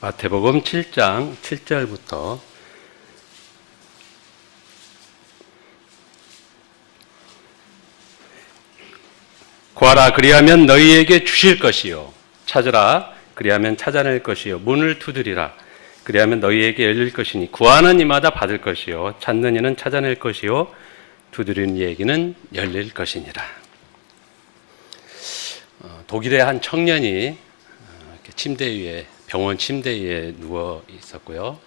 마태복음 7장 7절부터 구하라 그리하면 너희에게 주실 것이요 찾으라 그리하면 찾아낼 것이요 문을 두드리라 그리하면 너희에게 열릴 것이니 구하는 이마다 받을 것이요 찾는 이는 찾아낼 것이요 두드리는 이에게는 열릴 것이니라. 독일의 한 청년이 침대 위에 병원 침대 위에 누워 있었고요.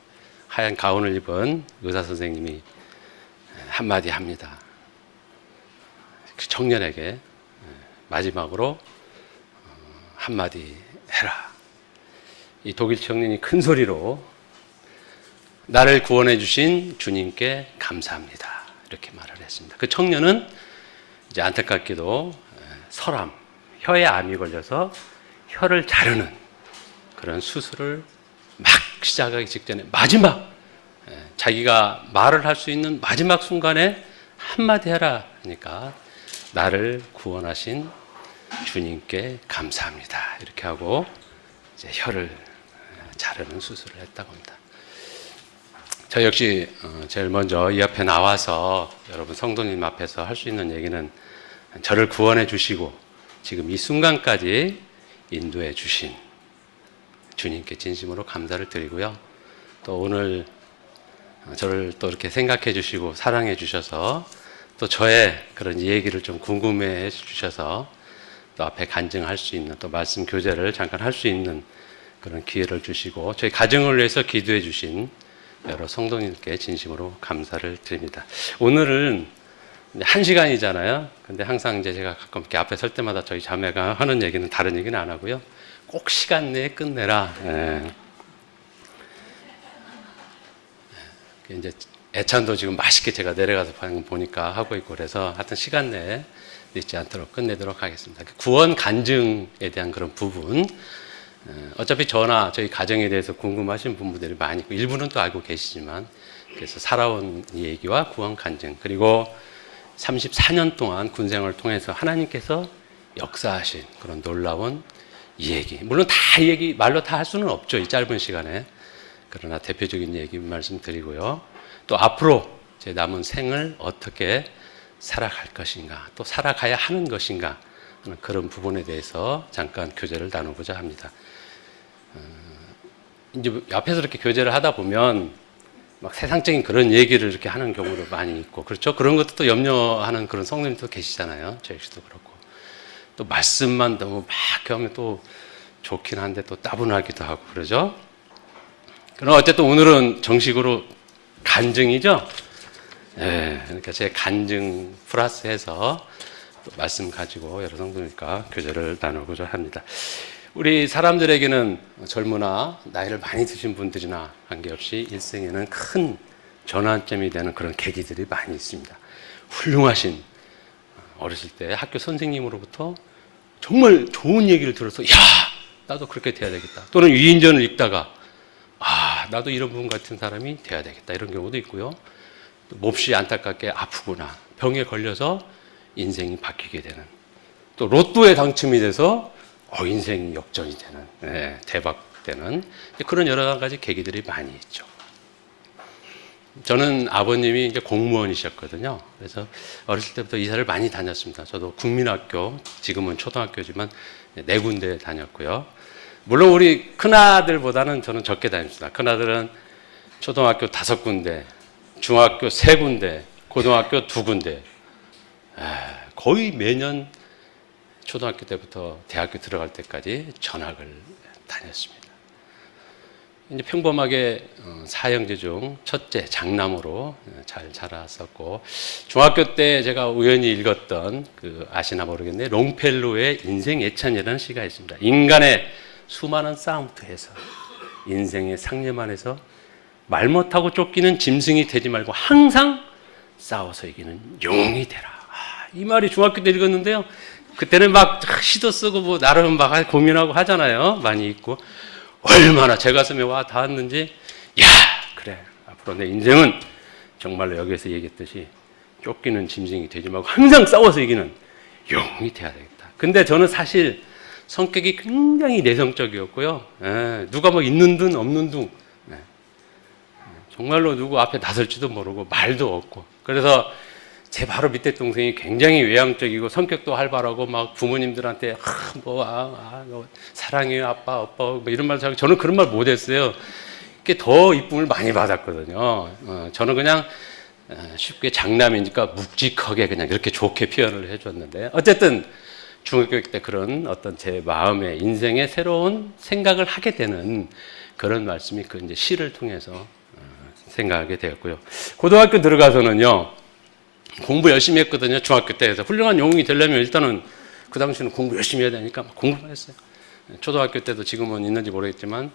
하얀 가운을 입은 의사 선생님이 한마디 합니다. 그 청년에게 마지막으로 한마디 해라. 이 독일 청년이 큰 소리로 나를 구원해 주신 주님께 감사합니다. 이렇게 말을 했습니다. 그 청년은 이제 안타깝게도 설암, 혀에 암이 걸려서 혀를 자르는 그런 수술을 막 시작하기 직전에 마지막 자기가 말을 할 수 있는 마지막 순간에 한마디 해라 하니까 나를 구원하신 주님께 감사합니다. 이렇게 하고 이제 혀를 자르는 수술을 했다고 합니다. 저 역시 제일 먼저 이 앞에 나와서 여러분 성도님 앞에서 할 수 있는 얘기는 저를 구원해 주시고 지금 이 순간까지 인도해 주신 주님께 진심으로 감사를 드리고요. 또 오늘 저를 또 이렇게 생각해 주시고 사랑해 주셔서 또 저의 그런 얘기를 좀 궁금해 주셔서 또 앞에 간증할 수 있는 또 말씀 교제를 잠깐 할 수 있는 그런 기회를 주시고 저희 가정을 위해서 기도해 주신 여러 성도님께 진심으로 감사를 드립니다. 오늘은 1시간이잖아요. 근데 항상 이제 제가 가끔 이렇게 앞에 설 때마다 저희 자매가 하는 얘기는 다른 얘기는 안 하고요. 꼭 시간 내에 끝내라. 이제 애찬도 지금 맛있게 제가 내려가서 보니까 하고 있고 그래서 하여튼 시간 내에 늦지 않도록 끝내도록 하겠습니다. 구원 간증에 대한 그런 부분 어차피 저나 저희 가정에 대해서 궁금하신 분들이 많이 있고 일부는 또 알고 계시지만 그래서 살아온 얘기와 구원 간증 그리고 34년 동안 군생활을 통해서 하나님께서 역사하신 그런 놀라운 이 얘기 물론 다 이 얘기 말로 다 할 수는 없죠. 이 짧은 시간에 그러나 대표적인 얘기 말씀드리고요. 또 앞으로 제 남은 생을 어떻게 살아갈 것인가 또 살아가야 하는 것인가 하는 그런 부분에 대해서 잠깐 교제를 나누고자 합니다. 이제 앞에서 이렇게 교제를 하다 보면 막 세상적인 그런 얘기를 이렇게 하는 경우도 많이 있고 그렇죠. 그런 것도 또 염려하는 그런 성도님도 계시잖아요. 저 역시도 그렇고 또 말씀만 너무 막 하면 또 좋긴 한데 또 따분하기도 하고 그러죠. 그럼 어쨌든 오늘은 정식으로 간증이죠. 그러니까 제 간증 플러스해서 또 말씀 가지고 여러 성도님과 교제를 나누고자 합니다. 우리 사람들에게는 젊으나 나이를 많이 드신 분들이나 관계없이 일생에는 큰 전환점이 되는 그런 계기들이 많이 있습니다. 훌륭하신 어렸을 때 학교 선생님으로부터 정말 좋은 얘기를 들어서 야 나도 그렇게 돼야 되겠다. 또는 위인전을 읽다가 나도 이런 분 같은 사람이 돼야 되겠다. 이런 경우도 있고요. 또 몹시 안타깝게 아프거나 병에 걸려서 인생이 바뀌게 되는 또 로또에 당첨이 돼서 인생이 역전이 되는 대박되는 그런 여러 가지 계기들이 많이 있죠. 저는 아버님이 이제 공무원이셨거든요. 그래서 어렸을 때부터 이사를 많이 다녔습니다. 저도 국민학교, 지금은 초등학교지만 4군데 다녔고요. 물론 우리 큰아들보다는 저는 적게 다녔습니다. 큰아들은 초등학교 5군데, 중학교 3군데, 고등학교 2군데. 거의 매년 초등학교 때부터 대학교 들어갈 때까지 전학을 다녔습니다. 이제 평범하게 사형제 중 첫째 장남으로 잘 자랐었고 중학교 때 제가 우연히 읽었던 그 아시나 모르겠네요. 롱펠로의 인생 예찬이라는 시가 있습니다. 인간의 수많은 싸움부터 해서 인생의 상념 안에서 말 못하고 쫓기는 짐승이 되지 말고 항상 싸워서 이기는 용이 되라. 이 말이 중학교 때 읽었는데요. 그때는 막 시도 쓰고 뭐 나름 막 고민하고 하잖아요. 많이 있고 얼마나 제 가슴에 와 닿았는지 야 그래 앞으로 내 인생은 정말로 여기에서 얘기했듯이 쫓기는 짐승이 되지 말고 항상 싸워서 이기는 용이 돼야 되겠다. 근데 저는 사실 성격이 굉장히 내성적이었고요. 누가 뭐 있는 둥 없는 둥, 정말로 누구 앞에 나설지도 모르고 말도 없고. 그래서 제 바로 밑에 동생이 굉장히 외향적이고 성격도 활발하고 막 부모님들한테 사랑해요 아빠 아빠 뭐 이런 말 하고, 저는 그런 말 못했어요. 그게 더 이쁨을 많이 받았거든요. 저는 그냥 쉽게 장남이니까 묵직하게 그냥 이렇게 좋게 표현을 해줬는데, 어쨌든 중학교 때 그런 어떤 제 마음의 인생의 새로운 생각을 하게 되는 그런 말씀이 그 이제 시를 통해서 생각하게 되었고요. 고등학교 들어가서는요, 공부 열심히 했거든요. 중학교 때에서 훌륭한 영웅이 되려면 일단은 그 당시는 공부 열심히 해야 되니까 공부만 했어요. 초등학교 때도 지금은 있는지 모르겠지만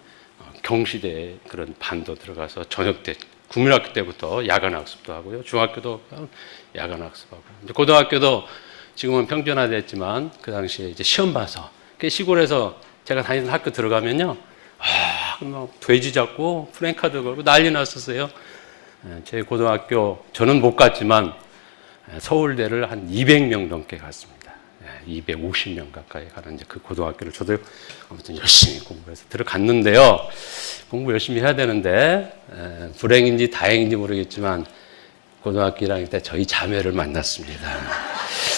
경시대 그런 반도 들어가서 저녁 때, 국민학교 때부터 야간 학습도 하고요. 중학교도 야간 학습하고, 이제 고등학교도 지금은 평준화됐지만 그 당시에 이제 시험 봐서, 그 시골에서 제가 다니던 학교 들어가면요, 막 돼지 잡고 프랭카드 걸고 난리 났었어요. 제 고등학교, 저는 못 갔지만 서울대를 한 200명 넘게 갔습니다. 250명 가까이 가는 이제 그 고등학교를 저도 아무튼 열심히 공부해서 들어갔는데요. 공부 열심히 해야 되는데 불행인지 다행인지 모르겠지만 고등학교 1학년 때 저희 자매를 만났습니다.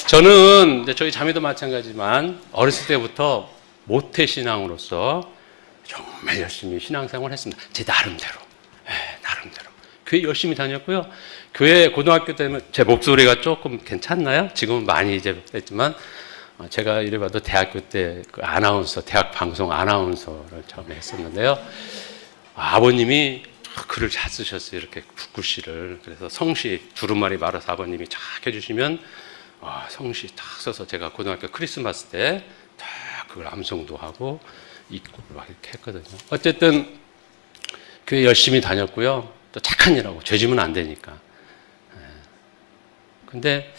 저는 이제 저희 자매도 마찬가지지만 어렸을 때부터 모태신앙으로서 정말 열심히 신앙생활을 했습니다. 제 나름대로. 나름대로. 교회 열심히 다녔고요. 교회 고등학교 때는 제 목소리가 조금 괜찮나요? 지금은 많이 이제 됐지만, 제가 이래봐도 대학교 때 그 아나운서, 대학 방송 아나운서를 처음에 했었는데요. 아버님이 글을 잘 쓰셨어요. 이렇게 북구시를. 그래서 성시 두루마리 말아서 아버님이 쫙 해주시면 성시 딱 써서 제가 고등학교 크리스마스 때 딱 그걸 암송도 하고 읽고 막 이렇게 했거든요. 어쨌든 교회 열심히 다녔고요. 또 착한 일하고 죄지면 안 되니까. 근데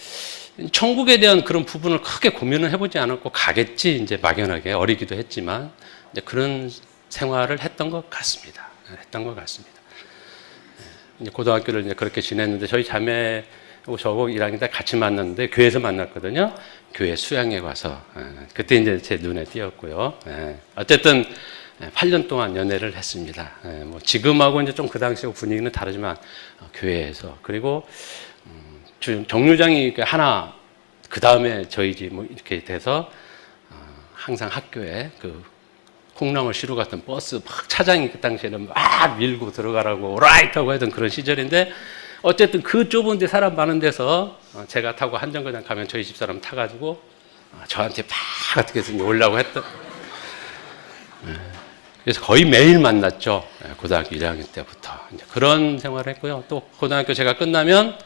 천국에 대한 그런 부분을 크게 고민을 해보지 않았고 가겠지 이제 막연하게, 어리기도 했지만 이제 그런 생활을 했던 것 같습니다. 이제 고등학교를 이제 그렇게 지냈는데 저희 자매하고 저하고 1학년 때 같이 만났는데 교회에서 만났거든요. 교회 수양회 가서 그때 이제 제 눈에 띄었고요. 어쨌든 8년 동안 연애를 했습니다. 뭐 지금하고 이제 좀 그 당시하고 분위기는 다르지만 교회에서, 그리고 정류장이 하나, 그 다음에 저희 집 뭐 이렇게 돼서 항상 학교에 그 콩나물 시루 같은 버스 막 차장이 그 당시에는 막 밀고 들어가라고 라이트하고 하던 그런 시절인데, 어쨌든 그 좁은 데 사람 많은 데서 제가 타고 한정거장 가면 저희 집사람 타가지고 저한테 막 어떻게 해서 오려고 했던, 그래서 거의 매일 만났죠. 고등학교 1학년 때부터 이제 그런 생활을 했고요. 또 고등학교 제가 끝나면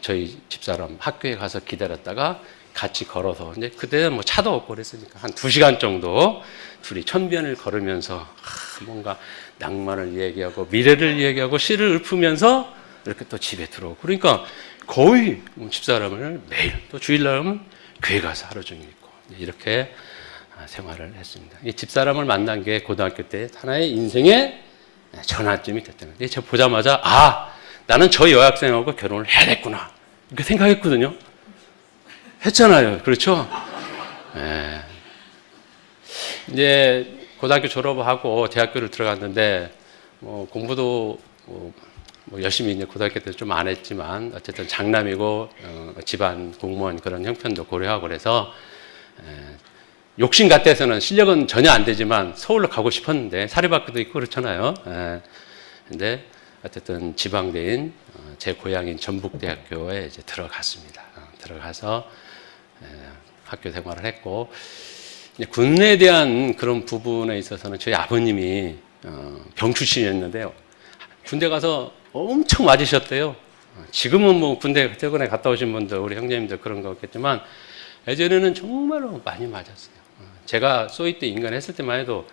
저희 집사람 학교에 가서 기다렸다가 같이 걸어서, 이제 그때는 뭐 차도 없고 그랬으니까 한 2시간 정도 둘이 천변을 걸으면서 뭔가 낭만을 얘기하고 미래를 얘기하고 시를 읊으면서 이렇게 또 집에 들어오고, 그러니까 거의 집사람을 매일, 또 주일날은 교회 가서 하루 종일 있고 이렇게 생활을 했습니다. 이 집사람을 만난 게 고등학교 때 하나의 인생의 전환점이 됐다는 거예요. 제가 보자마자 나는 저 여학생하고 결혼을 해야겠구나 이렇게 생각했거든요. 했잖아요. 그렇죠? 이제 고등학교 졸업하고 대학교를 들어갔는데 공부도 뭐 열심히 이제 고등학교 때 좀 안 했지만 어쨌든 장남이고 집안 공무원 그런 형편도 고려하고 그래서 욕심 같아서는 실력은 전혀 안 되지만 서울로 가고 싶었는데 사립학교도 있고 그렇잖아요. 근데 어쨌든 지방대인 제 고향인 전북대학교에 이제 들어갔습니다. 들어가서 학교 생활을 했고, 군에 대한 그런 부분에 있어서는 저희 아버님이 병 출신이었는데요. 군대 가서 엄청 맞으셨대요. 지금은 뭐 군대 최근에 갔다 오신 분들, 우리 형제님들 그런 거겠지만 예전에는 정말로 많이 맞았어요. 제가 소위 때 인간했을 때만 해도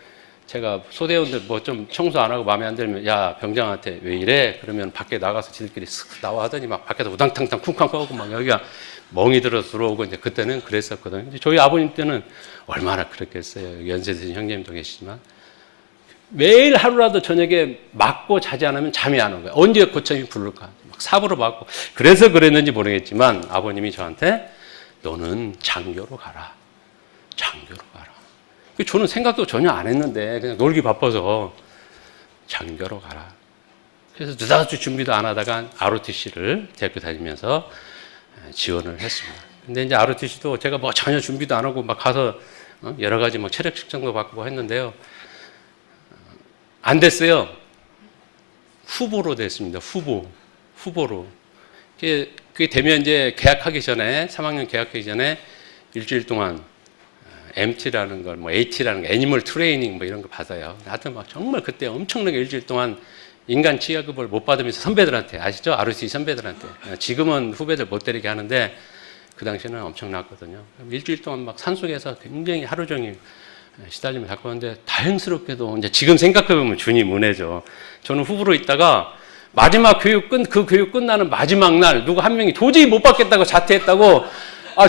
제가 소대원들 뭐 좀 청소 안 하고 마음에 안 들면 야 병장한테 왜 이래? 그러면 밖에 나가서 지들끼리 쓱 나와 하더니 막 밖에서 우당탕탕 쿵쾅 꺼고 막 여기가 멍이 들어 들어오고 이제 그때는 그랬었거든요. 저희 아버님 때는 얼마나 그랬겠어요. 연세 드신 형님도 계시지만 매일 하루라도 저녁에 맞고 자지 않으면 잠이 안 오는 거예요. 언제 고참이 부를까? 막 삽으로 맞고. 그래서 그랬는지 모르겠지만 아버님이 저한테 너는 장교로 가라. 장교로 가라. 저는 생각도 전혀 안 했는데 그냥 놀기 바빠서 장교로 가라. 그래서 느닷없이 준비도 안 하다가 ROTC를 대학교 다니면서 지원을 했습니다. 근데 이제 ROTC도 제가 뭐 전혀 준비도 안 하고 막 가서 여러 가지 뭐 체력 측정도 받고 했는데요. 안 됐어요. 후보로 됐습니다. 후보로. 그게 되면 이제 계약하기 전에, 3학년 계약하기 전에 일주일 동안 MT라는 걸, 뭐 AT라는 거, 애니멀 트레이닝 뭐 이런 거 받아요. 하여튼 막 정말 그때 엄청나게 일주일 동안 인간 치아급을 못 받으면서 선배들한테, 아시죠? ROTC 선배들한테. 지금은 후배들 못 때리게 하는데 그 당시에는 엄청났거든요. 일주일 동안 막 산속에서 굉장히 하루 종일 시달리며 자꾸 하는데 다행스럽게도 이제 지금 생각해보면 준이 문해죠. 저는 후보로 있다가 마지막 그 교육 끝나는 마지막 날 누구 한 명이 도저히 못 받겠다고 자퇴했다고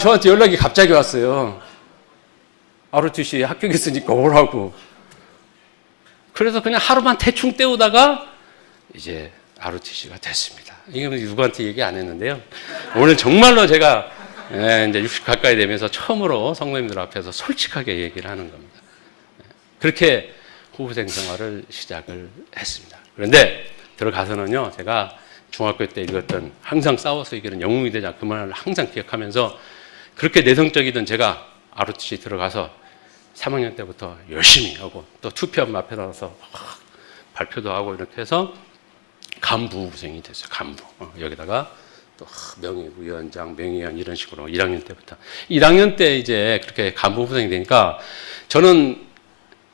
저한테 연락이 갑자기 왔어요. ROTC 합격했으니까 오라고. 그래서 그냥 하루만 대충 때우다가 이제 ROTC가 됐습니다. 이게 누구한테 얘기 안 했는데요. 오늘 정말로 제가 이제 60 가까이 되면서 처음으로 성도님들 앞에서 솔직하게 얘기를 하는 겁니다. 그렇게 후보생 생활을 시작을 했습니다. 그런데 들어가서는요, 제가 중학교 때 읽었던 항상 싸워서 이기는 영웅이 되자 그 말을 항상 기억하면서 그렇게 내성적이던 제가 ROTC 들어가서 3학년 때부터 열심히 하고 또 투표함 앞에 나와서 발표도 하고 이렇게 해서 간부 후보생이 됐어요. 간부. 여기다가 또 명예위원장, 명예위원 이런 식으로 1학년 때부터. 1학년 때 이제 그렇게 간부 후보생이 되니까 저는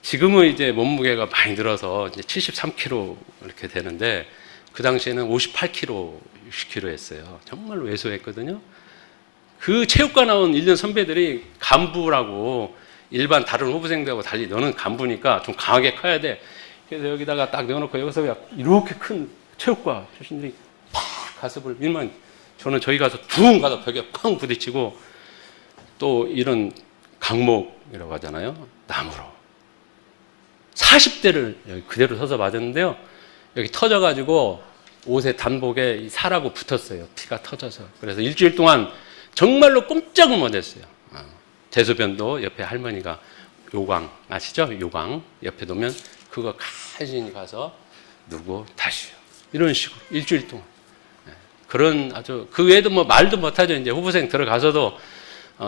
지금은 이제 몸무게가 많이 늘어서 이제 73kg 이렇게 되는데 그 당시에는 58kg, 60kg 했어요. 정말로 왜소했거든요. 그 체육과 나온 1년 선배들이 간부라고 일반 다른 후보생들하고 달리 너는 간부니까 좀 강하게 커야 돼. 그래서 여기다가 딱 넣어놓고 여기서 이렇게 큰 체육과 출신들이 팍 가슴을 밀면 저는 저희 가서 둥 가서 벽에 쾅 부딪히고 또 이런 강목이라고 하잖아요. 나무로. 40대를 여기 그대로 서서 맞았는데요. 여기 터져가지고 옷에 단복에 살하고 붙었어요. 피가 터져서. 그래서 일주일 동안 정말로 꼼짝을 못했어요. 대소변도 옆에 할머니가 요강 아시죠? 요강 옆에 놓으면 그거 간신히 가서 누구 다시요. 이런 식으로 일주일 동안. 그런 아주 그 외에도 뭐 말도 못하죠. 이제 후보생 들어가서도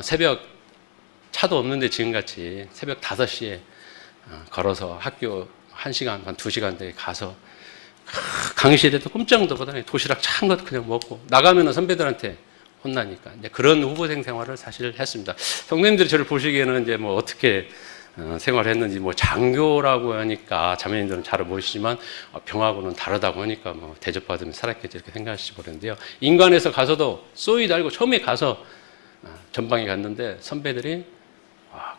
새벽 차도 없는데 지금같이 새벽 5시에 걸어서 학교 1시간, 한 2시간 되게 가서 강의실에도 꼼짝도 못하네. 도시락 찬 것 그냥 먹고 나가면 선배들한테 혼나니까 이제 그런 후보생 생활을 사실 했습니다. 성도님들이 저를 보시기에는 이제 뭐 어떻게 생활했는지 뭐 장교라고 하니까 자매님들은 잘 모르시지만 병하고는 다르다고 하니까 뭐 대접받으면서 살았겠지 이렇게 생각하실지 모르는데요. 인간에서 가서도 쏘이 달고 처음에 가서 전방에 갔는데 선배들이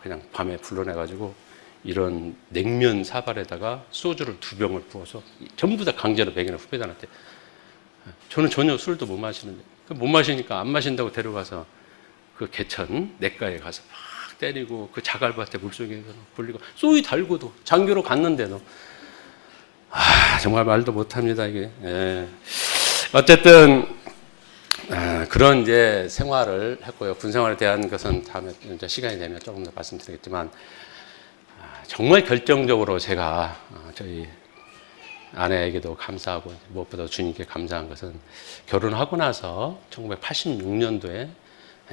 그냥 밤에 불러내가지고 이런 냉면 사발에다가 소주를 2병을 부어서 전부 다 강제로 먹이는 후배들한테. 저는 전혀 술도 못 마시는데 못 마시니까 안 마신다고 데려가서 그 개천 냇가에 가서 막 때리고 그 자갈밭에 물속에 굴리고 쏘이 달고도 장교로 갔는데도 정말 말도 못합니다 이게. 어쨌든 그런 이제 생활을 했고요. 군 생활에 대한 것은 다음에 이제 시간이 되면 조금 더 말씀드리겠지만 정말 결정적으로 제가 저희 아내에게도 감사하고 무엇보다 주님께 감사한 것은 결혼하고 나서 1986년도에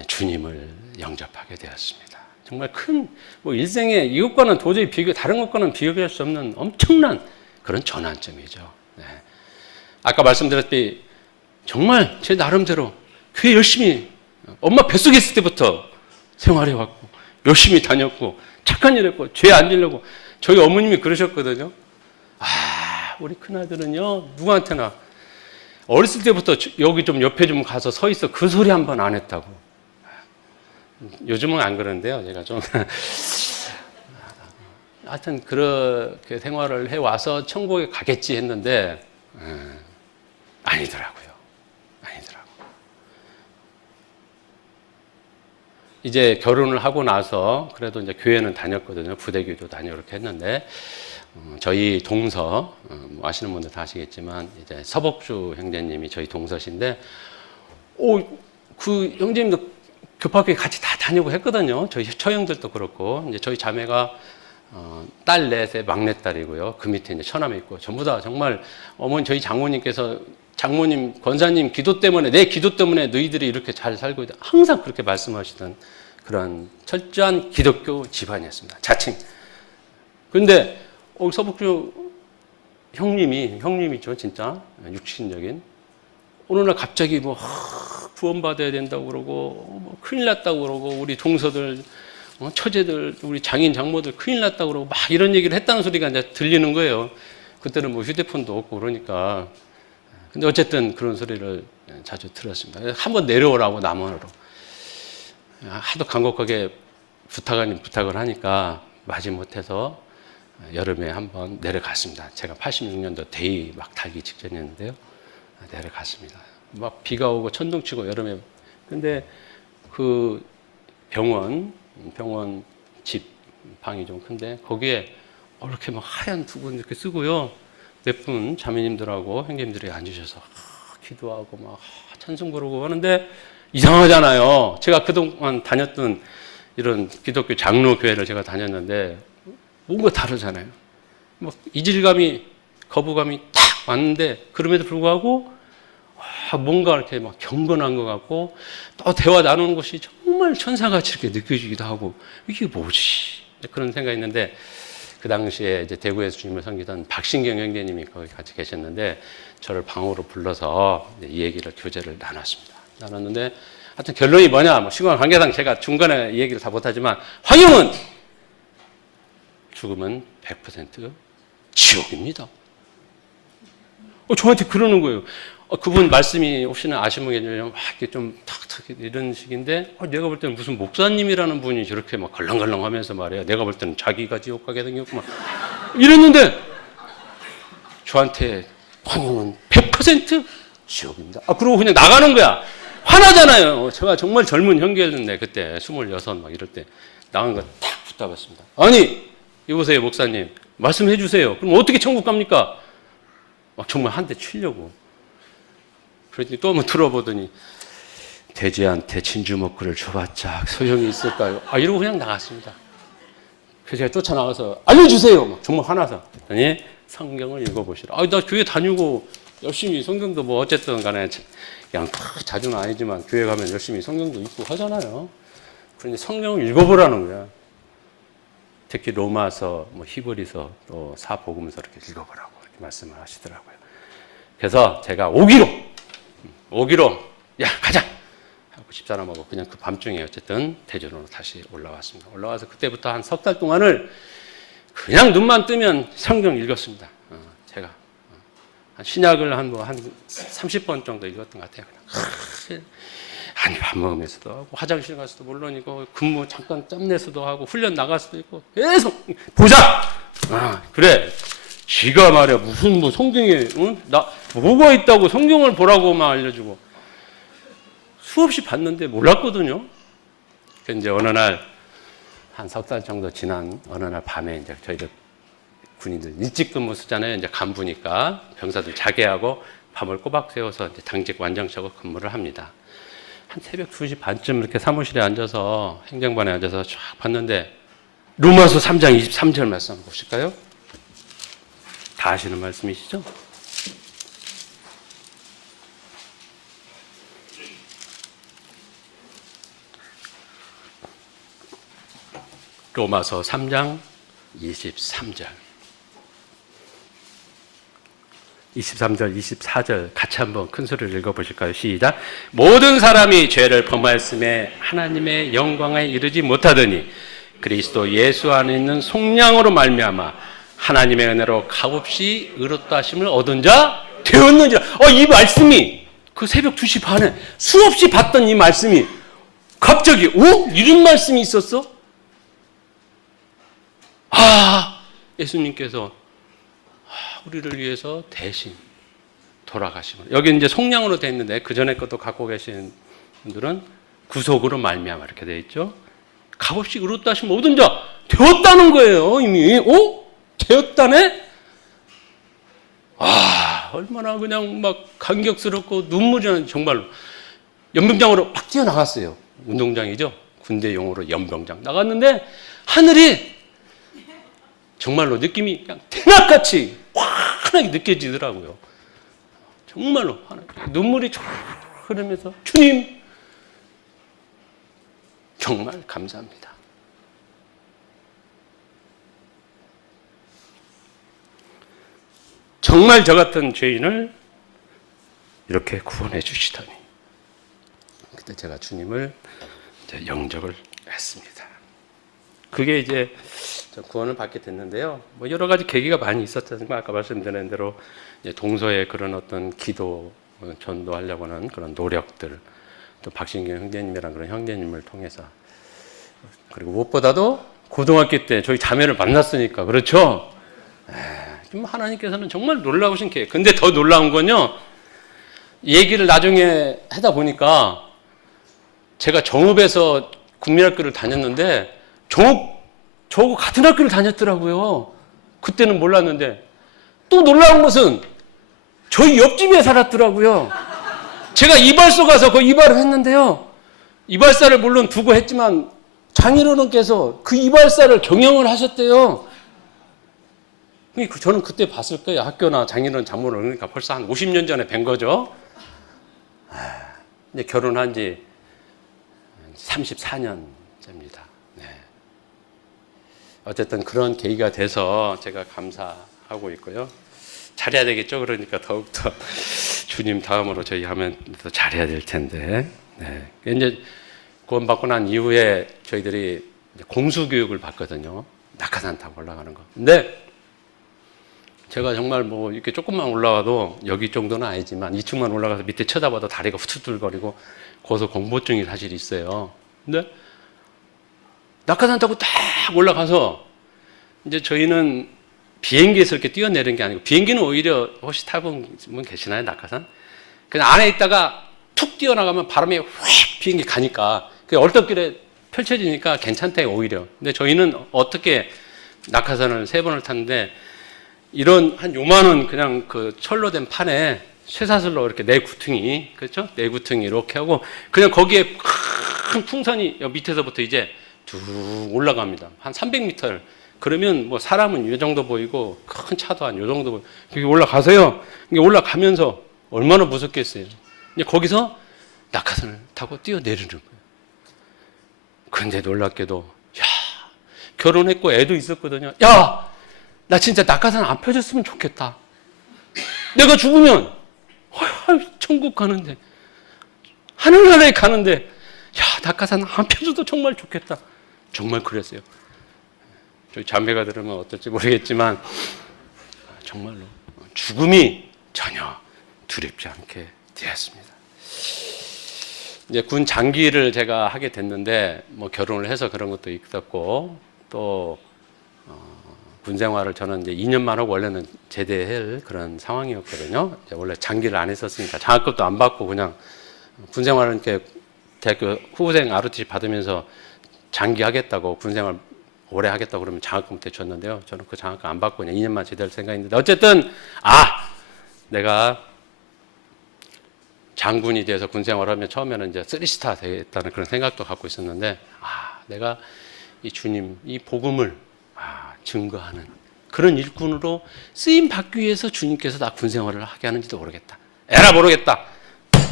주님을 영접하게 되었습니다. 정말 큰 뭐 일생에 이것과는 도저히 다른 것과는 비교할 수 없는 엄청난 그런 전환점이죠. 아까 말씀드렸듯이 정말 제 나름대로 교회 열심히 엄마 뱃속에 있을 때부터 생활해왔고 열심히 다녔고 착한 일 했고 죄 안 지려고 저희 어머님이 그러셨거든요. 우리 큰아들은요 누구한테나 어렸을 때부터 여기 좀 옆에 좀 가서 서 있어 그 소리 한 번 안 했다고. 요즘은 안 그러는데요. 제가 좀 하여튼 그렇게 생활을 해와서 천국에 가겠지 했는데 아니더라고요. 이제 결혼을 하고 나서 그래도 이제 교회는 다녔거든요. 부대교도 다니고 이렇게 했는데 저희 동서 뭐 아시는 분들 다 아시겠지만 이제 서복주 형제님이 저희 동서신데 그 형제님도 교파교회 같이 다 다니고 했거든요. 저희 처형들도 그렇고 이제 저희 자매가 딸 넷의 막내딸이고요. 그 밑에 이제 처남에 있고 전부 다 정말 어머니 저희 장모님께서 장모님 권사님 기도 때문에 내 기도 때문에 너희들이 이렇게 잘 살고 있다. 항상 그렇게 말씀하시던 그런 철저한 기독교 집안이었습니다. 자칭. 그런데 서북주 형님이죠 진짜 육신적인 어느 날 갑자기 뭐 구원받아야 된다고 그러고 뭐 큰일 났다고 그러고 우리 동서들 처제들 우리 장인 장모들 큰일 났다고 그러고 막 이런 얘기를 했다는 소리가 이제 들리는 거예요. 그때는 뭐 휴대폰도 없고 그러니까. 근데 어쨌든 그런 소리를 자주 들었습니다. 한번 내려오라고 남원으로 하도 간곡하게 부탁을 하니까 마지못해서 여름에 한번 내려갔습니다. 제가 86년도 대위 막 달기 직전이었는데요. 내려갔습니다. 막 비가 오고 천둥치고 여름에. 근데 그 병원 집 방이 좀 큰데 거기에 이렇게 막 하얀 두건 이렇게 쓰고요. 몇 분 자매님들하고 형님들이 앉으셔서 기도하고 막 찬송 부르고 하는데 이상하잖아요. 제가 그동안 다녔던 이런 기독교 장로교회를 제가 다녔는데 뭔가 다르잖아요. 막 이질감이 거부감이 탁 왔는데 그럼에도 불구하고 뭔가 이렇게 막 경건한 것 같고 또 대화 나누는 것이 정말 천사같이 이렇게 느껴지기도 하고 이게 뭐지? 그런 생각이 있는데 그 당시에 이제 대구에서 주님을 섬기던 박신경 형제님이 거기 같이 계셨는데 저를 방으로 불러서 이 얘기를 교제를 나눴는데 하여튼 결론이 뭐냐? 뭐 시간 관계상 제가 중간에 이 얘기를 다 못하지만 황영은 죽으면 100% 지옥입니다. 저한테 그러는 거예요. 그분 말씀이 혹시나 아시는 분이 막 이렇게 좀 탁탁 이런 식인데 내가 볼 때는 무슨 목사님이라는 분이 저렇게 막 걸렁걸렁 하면서 말해요. 내가 볼 때는 자기가 지옥 가게 생겼고 막 이랬는데 저한테 황영은 100% 지옥입니다. 그러고 그냥 나가는 거야. 화나잖아요. 제가 정말 젊은 형제였는데 그때 26 막 이럴 때 나간 거 탁 붙잡았습니다. 아니 여보세요 목사님 말씀해 주세요. 그럼 어떻게 천국 갑니까? 막 정말 한 대 치려고. 그랬더니 또 한번 들어보더니 돼지한테 진주 먹구를 줘봤자 소용이 있을까요? 이러고 그냥 나갔습니다. 그래서 제가 쫓아나가서 알려주세요. 막 정말 화나서. 그랬더니 성경을 읽어보시라. 나 교회 다니고 열심히 성경도 뭐 어쨌든 간에 그냥 자주는 아니지만 교회 가면 열심히 성경도 읽고 하잖아요. 그러니 성경을 읽어보라는 거야. 특히 로마서, 뭐 히브리서, 또 사복음서 이렇게 읽어보라고 이렇게 말씀을 하시더라고요. 그래서 제가 오기로 야 가자 하고 집사람하고 그냥 그 밤중에 어쨌든 대전으로 다시 올라왔습니다. 올라와서 그때부터 한 석 달 동안을 그냥 눈만 뜨면 성경 읽었습니다. 제가 한 신약을 한 30번 정도 읽었던 것 같아요. 그냥 아니 밥 먹으면서도 하고 화장실 가서도 물론이고 근무 잠깐 짬내서도 하고 훈련 나갈 수도 있고 계속 보자. 그래. 지가 말이야 무슨 뭐 성경에 나 뭐가 있다고 성경을 보라고만 알려주고 수없이 봤는데 몰랐거든요. 그래서 이제 어느 날 한 석 달 정도 지난 어느 날 밤에 이제 저희들 군인들 일찍 근무 쓰잖아요. 이제 간부니까 병사들 자게 하고 밤을 꼬박 새워서 이제 당직 완장차고 근무를 합니다. 한 새벽 2시 반쯤 이렇게 사무실에 앉아서 행정반에 앉아서 쫙 봤는데 로마서 3장 23절 말씀 한번 보실까요? 다 아시는 말씀이시죠? 로마서 3장 23절 23절, 24절 같이 한번 큰 소리를 읽어보실까요? 시작. 모든 사람이 죄를 범하였음에 하나님의 영광에 이르지 못하더니 그리스도 예수 안에 있는 속량으로 말미암아 하나님의 은혜로 값없이 의롭다 하심을 얻은 자 되었는지라. 이 말씀이 그 새벽 2시 반에 수없이 봤던 이 말씀이 갑자기 이런 말씀이 있었어? 예수님께서 우리를 위해서 대신 돌아가시면 여기 이제 속량으로 되어 있는데 그 전에 것도 갖고 계신 분들은 구속으로 말미암아 이렇게 되어 있죠. 값없이 의롭다 하시면 모든 자 되었다는 거예요. 이미 되었다네. 얼마나 그냥 막 감격스럽고 눈물이 나는 정말로 연병장으로 막 뛰어나갔어요. 운동장이죠. 군대 용어로 연병장 나갔는데 하늘이 정말로 느낌이 그냥 대낮같이 환하게 느껴지더라고요. 정말로 눈물이 쫙 흐르면서 주님 정말 감사합니다. 정말 저 같은 죄인을 이렇게 구원해 주시더니 그때 제가 주님을 이제 영접을 했습니다. 그게 이제 구원을 받게 됐는데요. 뭐 여러 가지 계기가 많이 있었잖아요. 아까 말씀드린 대로 이제 동서의 그런 어떤 기도, 전도하려고 하는 그런 노력들, 또 박신경 형제님이랑 그런 형제님을 통해서, 그리고 무엇보다도 고등학교 때 저희 자매를 만났으니까 그렇죠. 좀 하나님께서는 정말 놀라우신 계획. 근데 더 놀라운 건요, 얘기를 나중에 하다 보니까 제가 정읍에서 국민학교를 다녔는데 저하고 같은 학교를 다녔더라고요. 그때는 몰랐는데 또 놀라운 것은 저희 옆집에 살았더라고요. 제가 이발소 가서 그 이발을 했는데요. 이발사를 물론 두고 했지만 장인어른께서 그 이발사를 경영을 하셨대요. 저는 그때 봤을 거예요. 학교나 장인어른 장모를. 그러니까 벌써 한 50년 전에 뵌 거죠. 이제 결혼한 지 34년째입니다. 네. 어쨌든 그런 계기가 돼서 제가 감사하고 있고요. 잘해야 되겠죠. 그러니까 더욱더 주님 다음으로 저희 하면 더 잘해야 될 텐데. 네. 이제 구원받고 난 이후에 저희들이 공수교육을 받거든요. 낙하산 타고 올라가는 거. 근데 제가 정말 뭐 이렇게 조금만 올라가도 여기 정도는 아니지만 2층만 올라가서 밑에 쳐다봐도 다리가 후투들거리고 고소공포증이 사실 있어요. 근데 낙하산 타고 딱 올라가서 이제 저희는 비행기에서 이렇게 뛰어내린 게 아니고, 비행기는 오히려 혹시 타본 분 계시나요? 낙하산? 그냥 안에 있다가 툭 뛰어나가면 바람이 휙 비행기 가니까 그 얼떨결에 펼쳐지니까 괜찮대요, 오히려. 근데 저희는 어떻게 낙하산을 3번을 탔는데, 이런 한 요만한 그냥 그 철로 된 판에 쇠사슬로 이렇게 네 구퉁이, 그렇죠? 네 구퉁이 이렇게 하고 그냥 거기에 큰 풍선이 밑에서부터 이제 쭉 올라갑니다. 한 300m를. 그러면 뭐 사람은 이 정도 보이고 큰 차도 한 이 정도 보이고 여기 올라가서요. 이게 올라가면서 얼마나 무섭겠어요. 이제 거기서 낙하산을 타고 뛰어내리는 거예요. 그런데 놀랍게도 결혼했고 애도 있었거든요. 나 진짜 낙하산 안 펴줬으면 좋겠다. 내가 죽으면 천국 가는데, 하늘나라에 가는데 낙하산 안 펴줘도 정말 좋겠다. 정말 그랬어요. 저희 자매가 들으면 어떨지 모르겠지만 정말로 죽음이 전혀 두렵지 않게 되었습니다. 이제 군 장기를 제가 하게 됐는데 뭐 결혼을 해서 그런 것도 있었고, 또 군 생활을 저는 이제 2년만 하고 원래는 제대할 그런 상황이었거든요. 이제 원래 장기를 안 했었으니까 장학금도 안 받고 그냥 군 생활은 이렇게 대학교 후생 ROTC 받으면서 장기 하겠다고, 군 생활 오래 하겠다고 그러면 장학금 대줬는데요. 저는 그 장학금 안 받고 그냥 2년만 제대할 생각인데, 어쨌든 내가 장군이 돼서 군 생활하면 처음에는 이제 3스타 되겠다는 그런 생각도 갖고 있었는데, 내가 이 주님, 이 복음을 증거하는 그런 일꾼으로 쓰임 받기 위해서 주님께서 나 군 생활을 하게 하는지도 모르겠다. 에라 모르겠다.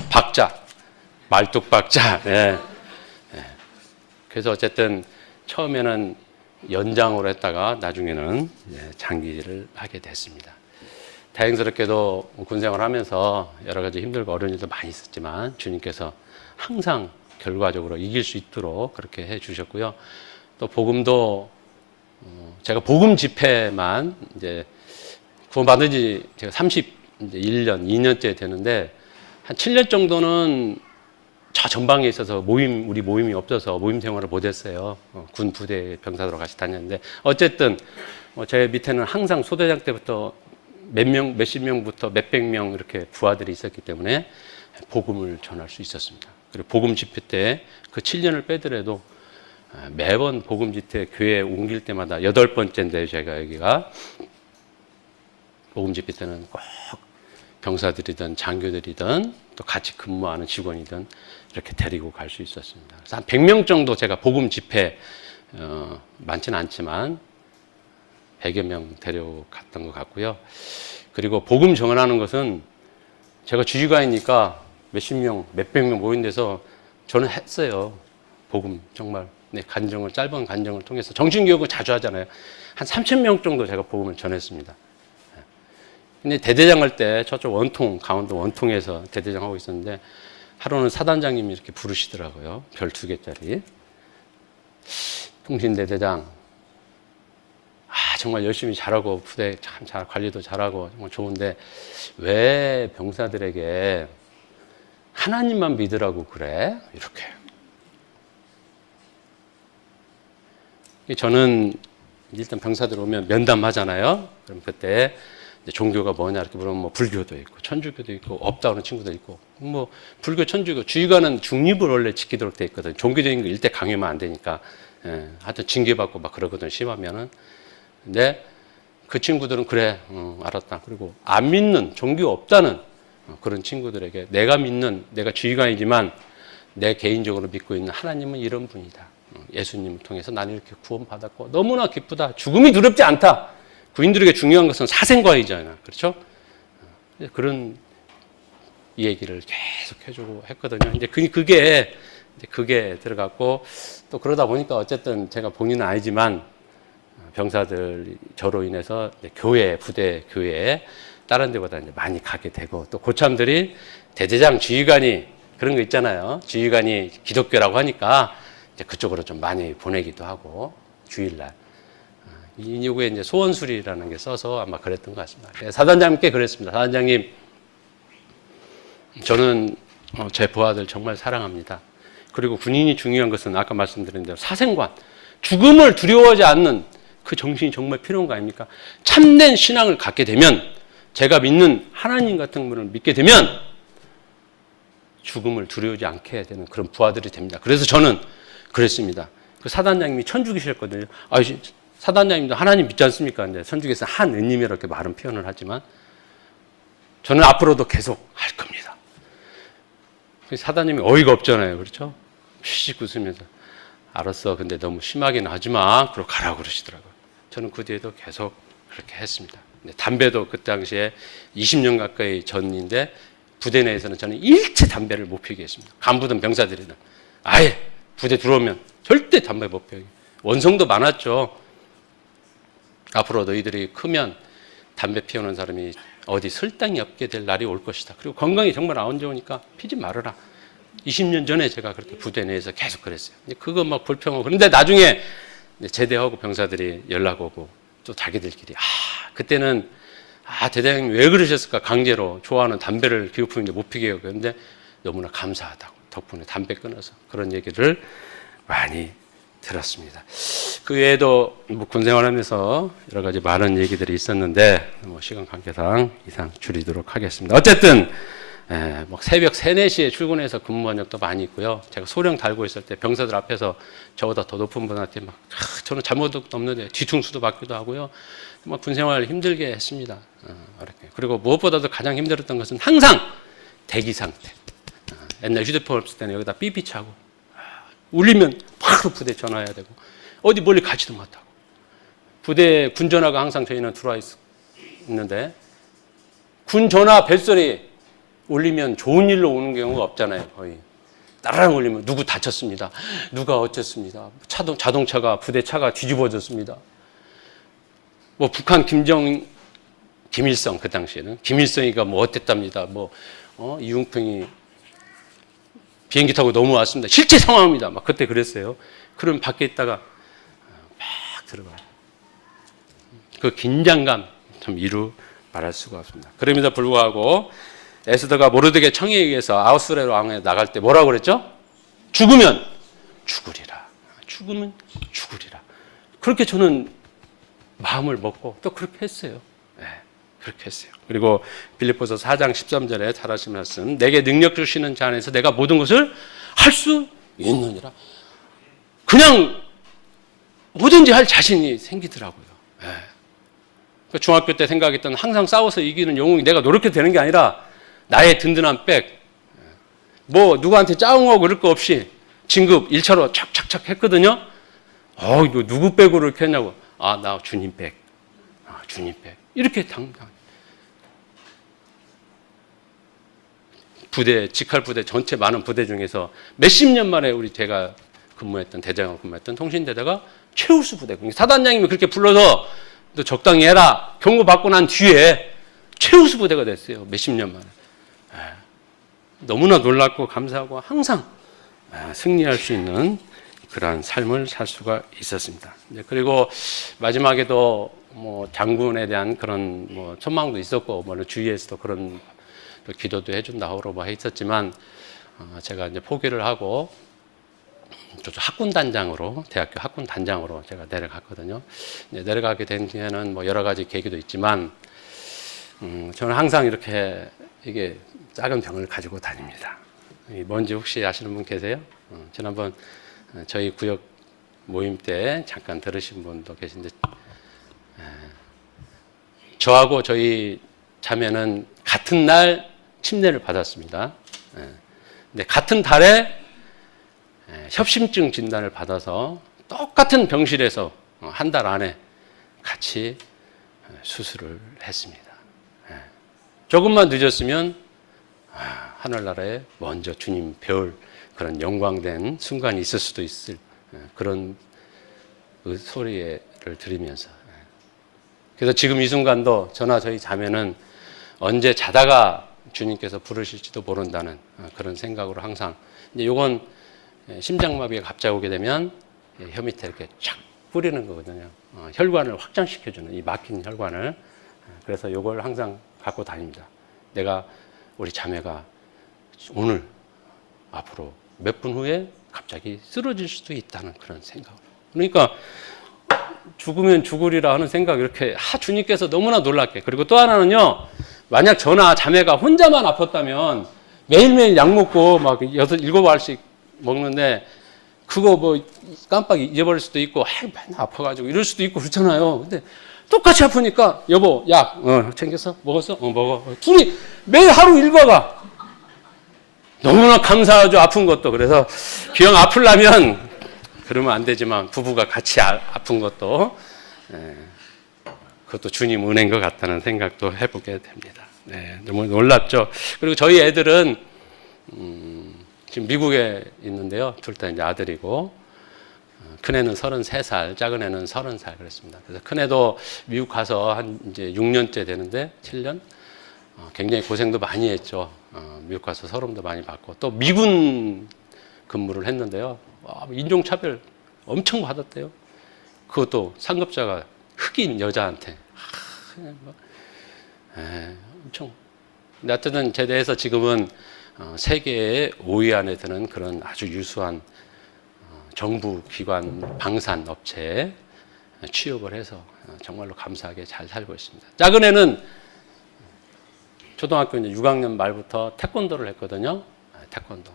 박자, 말뚝박자. 네. 그래서 어쨌든 처음에는 연장으로 했다가 나중에는 장기를 하게 됐습니다. 다행스럽게도 군 생활을 하면서 여러 가지 힘들고 어려운 일도 많이 있었지만 주님께서 항상 결과적으로 이길 수 있도록 그렇게 해 주셨고요. 또 복음도 제가 복음 집회만 이제 구원받은 지 제가 31년, 2년째 되는데 한 7년 정도는 저 전방에 있어서 우리 모임이 없어서 모임 생활을 못했어요. 군 부대 병사들하고 같이 다녔는데, 어쨌든 제 밑에는 항상 소대장 때부터 몇십 명부터 몇백 명 이렇게 부하들이 있었기 때문에 복음을 전할 수 있었습니다. 그리고 복음 집회 때 그 7년을 빼더라도 매번 복음 집회 교회에 옮길 때마다 8번째인데 제가 여기가 복음 집회 때는 꼭 병사들이든 장교들이든 또 같이 근무하는 직원이든 이렇게 데리고 갈 수 있었습니다. 그래서 한 100명 정도 제가 복음 집회 많지는 않지만 100여 명 데려갔던 것 같고요. 그리고 복음 전하는 것은 제가 주지가이니까 몇십 명, 몇백 명 모인 데서 저는 했어요. 복음 정말 간증을 짧은 간증을 통해서 정신교육을 자주 하잖아요. 한 3,000명 정도 제가 복음을 전했습니다. 근데 대대장 할 때 저쪽 원통, 강원도 원통에서 대대장 하고 있었는데 하루는 사단장님이 이렇게 부르시더라고요. 별 2개짜리. 통신대대장, 정말 열심히 잘하고 부대 참 잘 관리도 잘하고 정말 좋은데 왜 병사들에게 하나님만 믿으라고 그래? 이렇게. 저는 일단 병사들 오면 면담하잖아요. 그럼 그때 종교가 뭐냐 이렇게 물으면 뭐 불교도 있고 천주교도 있고 없다 그러는 친구도 있고 뭐 불교 천주교 주의관은 중립을 원래 지키도록 돼 있거든. 종교적인 거 일대 강요만 안 되니까. 하여튼 징계받고 막 그러거든 심하면은. 근데 그 친구들은 그래 알았다. 그리고 안 믿는 종교 없다는 그런 친구들에게 내가 믿는 내가 주의관이지만 내 개인적으로 믿고 있는 하나님은 이런 분이다. 예수님을 통해서 나는 이렇게 구원받았고 너무나 기쁘다. 죽음이 두렵지 않다. 구인들에게 중요한 것은 사생과이잖아. 그렇죠? 그런 얘기를 계속 해주고 했거든요. 이제 그게 들어갔고 또 그러다 보니까 어쨌든 제가 본인은 아니지만 병사들 저로 인해서 교회, 부대 교회에 다른 데보다 이제 많이 가게 되고 또 고참들이 대대장 지휘관이 그런 거 있잖아요. 지휘관이 기독교라고 하니까 이제 그쪽으로 좀 많이 보내기도 하고 주일날. 이후에 이제 소원술이라는 게 써서 아마 그랬던 것 같습니다. 사단장님께 그랬습니다. 사단장님, 저는 제 부하들 정말 사랑합니다. 그리고 군인이 중요한 것은 아까 말씀드린 대로 사생관, 죽음을 두려워하지 않는 그 정신이 정말 필요한 거 아닙니까? 참된 신앙을 갖게 되면 제가 믿는 하나님 같은 분을 믿게 되면 죽음을 두려워하지 않게 되는 그런 부하들이 됩니다. 그래서 저는 그랬습니다. 그 사단장님이 천주교셨거든요. 사단장님도 하나님 믿지 않습니까? 근데 천주교에서 한 은님이 이렇게 말은 표현을 하지만 저는 앞으로도 계속 할 겁니다. 사단님이 어이가 없잖아요. 그렇죠? 휘식 웃으면서 알았어. 근데 너무 심하게는 하지 마. 그러고 가라고 그러시더라고요. 저는 그 뒤에도 계속 그렇게 했습니다. 담배도 그 당시에 20년 가까이 전인데 부대 내에서는 저는 일체 담배를 못 피게 했습니다. 간부든 병사들이든 아예 부대 들어오면 절대 담배 못 피게. 원성도 많았죠. 앞으로 너희들이 크면 담배 피우는 사람이 어디 설당이 없게 될 날이 올 것이다. 그리고 건강이 정말 안 좋으니까 피지 말아라. 20년 전에 제가 그렇게 부대 내에서 계속 그랬어요. 그거 막 불평하고. 그런데 나중에 제대하고 병사들이 연락 오고 또 자기들끼리 그때는 대대장님 왜 그러셨을까? 강제로 좋아하는 담배를 기업품인데 못 피게 하고. 그런데 너무나 감사하다고. 덕분에 담배 끊어서 그런 얘기를 많이 들었습니다. 그 외에도 군 생활하면서 여러 가지 많은 얘기들이 있었는데 시간 관계상 이상 줄이도록 하겠습니다. 어쨌든 새벽 3, 4시에 출근해서 근무한 적도 많이 있고요. 제가 소령 달고 있을 때 병사들 앞에서 저보다 더 높은 분한테 저는 잘못도 없는데 뒤통수도 맞기도 하고요. 군 생활 힘들게 했습니다. 그리고 무엇보다도 가장 힘들었던 것은 항상 대기 상태. 옛날 휴대폰 없을 때는 여기다 삐삐 차고 울리면 바로 부대 전화해야 되고 어디 멀리 가지도 못하고 부대 군 전화가 항상 저희는 들어와 있는데 군 전화 벨소리 울리면 좋은 일로 오는 경우가 없잖아요. 거의 따라랑 울리면 누구 다쳤습니다. 누가 어쨌습니다. 자동차가 부대 차가 뒤집어졌습니다. 뭐 북한 김일성 그 당시에는 김일성이가 뭐 어땠답니다. 이웅평이 비행기 타고 넘어왔습니다. 실제 상황입니다. 막 그때 그랬어요. 그럼 밖에 있다가 막 들어가요. 그 긴장감 참 이루 말할 수가 없습니다. 그럼에도 불구하고 에스더가 모르드게 청에 의해서 아우스레로 왕에 나갈 때 뭐라고 그랬죠? 죽으면 죽으리라. 죽으면 죽으리라. 그렇게 저는 마음을 먹고 또 그렇게 했어요. 그렇게 했어요. 그리고 빌립보서 4장 13절에 잘 하신 말씀, 내게 능력 주시는 자 안에서 내가 모든 것을 할 수 있느니라. 그냥 뭐든지 할 자신이 생기더라고요. 중학교 때 생각했던 항상 싸워서 이기는 영웅이 내가 노력해도 되는 게 아니라 나의 든든한 백, 누구한테 짜웅하고 그럴 거 없이 진급 1차로 착착착 했거든요. 이거 누구 백으로 이렇게 했냐고. 나 주님 백. 주님 백 이렇게 당당. 부대, 직할 부대 전체 많은 부대 중에서 몇십 년 만에 우리 제가 근무했던 대장으로 근무했던 통신대대가 최우수 부대. 사단장님이 그렇게 불러서 너 적당히 해라 경고 받고 난 뒤에 최우수 부대가 됐어요. 몇십 년 만에. 너무나 놀랍고 감사하고 항상 승리할 수 있는 그러한 삶을 살 수가 있었습니다. 그리고 마지막에도 뭐 장군에 대한 그런 뭐 천망도 있었고 뭐 주위에서도 그런 기도도 해준다 하고 뭐 했었지만 제가 이제 포기를 하고 학군 단장으로 대학교 학군 단장으로 제가 내려갔거든요. 내려가게 된 뒤에는 뭐 여러 가지 계기도 있지만 저는 항상 이렇게 이게 작은 병을 가지고 다닙니다. 뭔지 혹시 아시는 분 계세요? 지난번 저희 구역 모임 때 잠깐 들으신 분도 계신데 저하고 저희 자매는 같은 날 침례를 받았습니다. 근데 같은 달에 협심증 진단을 받아서 똑같은 병실에서 한 달 안에 같이 수술을 했습니다. 조금만 늦었으면 하늘나라에 먼저 주님 배울 그런 영광된 순간이 있을 수도 있을 그런 소리를 들으면서 그래서 지금 이 순간도 저나 저희 자매는 언제 자다가 주님께서 부르실지도 모른다는 그런 생각으로 항상 이제 요건 심장마비가 갑자기 오게 되면 혀 밑에 이렇게 쫙 뿌리는 거거든요. 혈관을 확장시켜주는 이 막힌 혈관을. 그래서 요걸 항상 갖고 다닙니다. 내가 우리 자매가 오늘 앞으로 몇 분 후에 갑자기 쓰러질 수도 있다는 그런 생각. 그러니까 죽으면 죽으리라 하는 생각 이렇게 주님께서 너무나 놀랍게. 그리고 또 하나는요. 만약 저나 자매가 혼자만 아팠다면 매일매일 약 먹고 막 6, 7알씩 먹는데 그거 뭐 깜빡 잊어버릴 수도 있고 맨날 아파가지고 이럴 수도 있고 그렇잖아요. 근데 똑같이 아프니까 여보 약 챙겼어? 먹었어? 먹어. 둘이 매일 하루 일과가 너무나 감사하죠. 아픈 것도. 그래서 기왕 아프려면 그러면 안 되지만 부부가 같이 아픈 것도 그것도 주님 은혜인 것 같다는 생각도 해보게 됩니다. 너무 놀랍죠. 그리고 저희 애들은 지금 미국에 있는데요. 둘 다 이제 아들이고 큰애는 33살, 작은 애는 30살 그랬습니다. 그래서 큰애도 미국 가서 한 이제 6년째 되는데 7년 굉장히 고생도 많이 했죠. 미국 가서 서름도 많이 받고 또 미군 근무를 했는데요. 인종차별 엄청 받았대요. 그것도 상급자가 흑인 여자한테 엄청. 근데 어쨌든 제대해서 지금은 세계의 5위 안에 드는 그런 아주 유수한 정부 기관 방산 업체에 취업을 해서 정말로 감사하게 잘 살고 있습니다. 작은 애는 초등학교 이제 6학년 말부터 태권도를 했거든요. 태권도.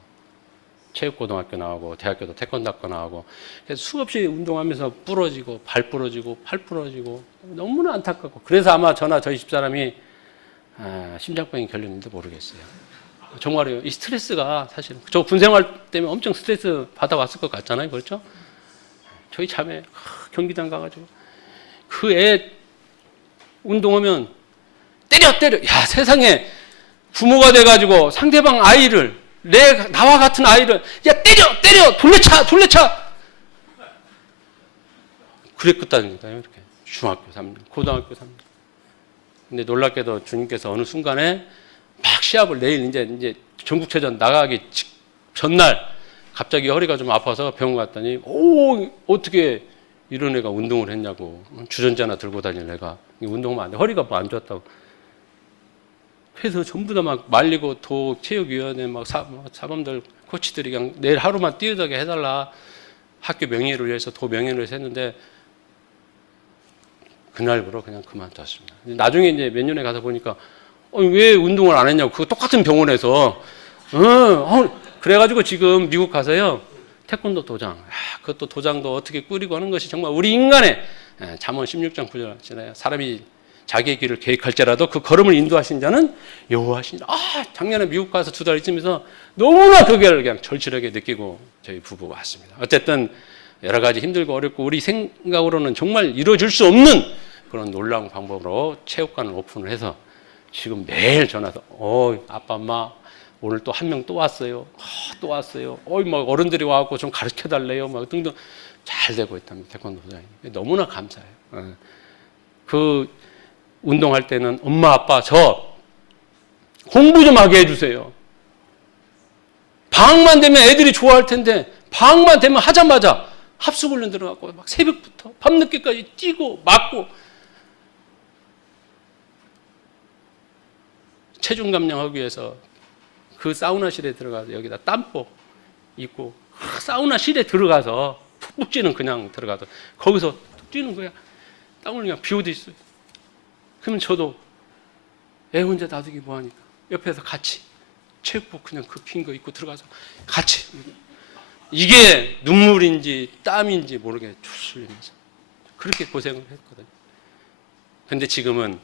체육고등학교 나오고 대학교도 태권도 학교 나오고 그래서 수없이 운동하면서 부러지고 발 부러지고 팔 부러지고 너무나 안타깝고 그래서 아마 저나 저희 집사람이 심장병이 걸렸는지 모르겠어요. 정말이에요. 이 스트레스가 사실 저 군생활 때문에 엄청 스트레스 받아왔을 것 같잖아요. 그렇죠? 저희 자매 경기장 가가지고 그 애 운동하면 때려 야 세상에 부모가 돼가지고 상대방 아이를 나와 같은 아이를 야 때려 돌려차 그랬거든요. 이렇게 중학교 3년 고등학교 3년 근데 놀랍게도 주님께서 어느 순간에 막 시합을 내일 이제 전국체전 나가기 전날 갑자기 허리가 좀 아파서 병원 갔더니 어떻게 이런 애가 운동을 했냐고 주전자나 들고 다니는 애가 운동하면 안 돼 허리가 뭐 안 좋았다고 그래서 전부 다 막 말리고 체육위원회 막 사범들 코치들이 그냥 내일 하루만 뛰어다게 해달라 학교 명예를 위해서 명예를 위해서 했는데 그날부로 그냥 그만뒀습니다. 나중에 이제 몇 년에 가서 보니까 왜 운동을 안 했냐고 그 똑같은 병원에서 그래가지고 지금 미국 가서요 태권도 도장 그것도 도장도 어떻게 꾸리고 하는 것이 정말 우리 인간의 잠언 16장 9절 하시나요? 사람이 자기의 길을 계획할지라도 그 걸음을 인도하신 자는 여호와시니라. 작년에 미국 가서 2달 있으면서 너무나 그걸 그냥 절실하게 느끼고 저희 부부가 왔습니다. 어쨌든 여러 가지 힘들고 어렵고 우리 생각으로는 정말 이루어질 수 없는 그런 놀라운 방법으로 체육관을 오픈을 해서 지금 매일 전화해서 아빠 엄마 오늘 또 한 명 또 왔어요. 또 왔어요. 막 어른들이 와갖고 좀 가르쳐 달래요. 막 등등 잘 되고 있답니다. 태권도 도장이. 너무나 감사해요. 그 운동할 때는 엄마 아빠 저 공부 좀 하게 해주세요. 방학만 되면 애들이 좋아할 텐데 방학만 되면 하자마자 합숙훈련 들어가고 막 새벽부터 밤늦게까지 뛰고 맞고 체중 감량하기 위해서 그 사우나실에 들어가서 여기다 땀복 입고 사우나실에 들어가서 푹푹 찌는 그냥 들어가서 거기서 뛰는 거야. 땀을 그냥 비오듯이 있어요. 그러면 저도 애 혼자 놔두기 뭐하니까 옆에서 같이 체육복 그냥 그 핀 거 입고 들어가서 같이 이게 눈물인지 땀인지 모르게 줄 흘리면서 그렇게 고생을 했거든요. 근데 지금은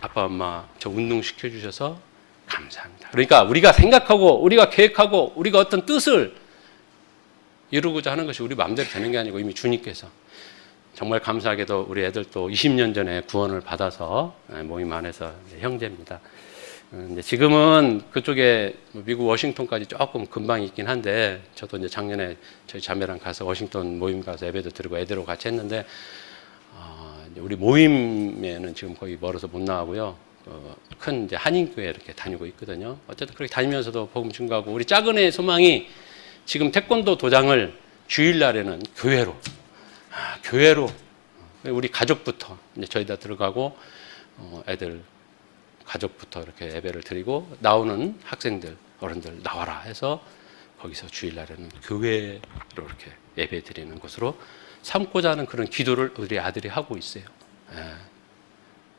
아빠 엄마 저 운동 시켜주셔서 감사합니다. 그러니까 우리가 생각하고 우리가 계획하고 우리가 어떤 뜻을 이루고자 하는 것이 우리 마음대로 되는 게 아니고 이미 주님께서 정말 감사하게도 우리 애들도 20년 전에 구원을 받아서 모임 안에서 형제입니다. 근데 지금은 그쪽에 미국 워싱턴까지 조금 금방 있긴 한데 저도 이제 작년에 저희 자매랑 가서 워싱턴 모임 가서 예배도 드리고 애들하고 같이 했는데 우리 모임에는 지금 거의 멀어서 못 나가고요. 큰 이제 한인교회 이렇게 다니고 있거든요. 어쨌든 그렇게 다니면서도 복음 증거하고 우리 작은 애 소망이 지금 태권도 도장을 주일날에는 교회로 우리 가족부터 이제 저희 다 들어가고 애들 가족부터 이렇게 예배를 드리고 나오는 학생들 어른들 나와라 해서 거기서 주일날에는 교회로 이렇게 예배 드리는 곳으로 삼고자 하는 그런 기도를 우리 아들이 하고 있어요.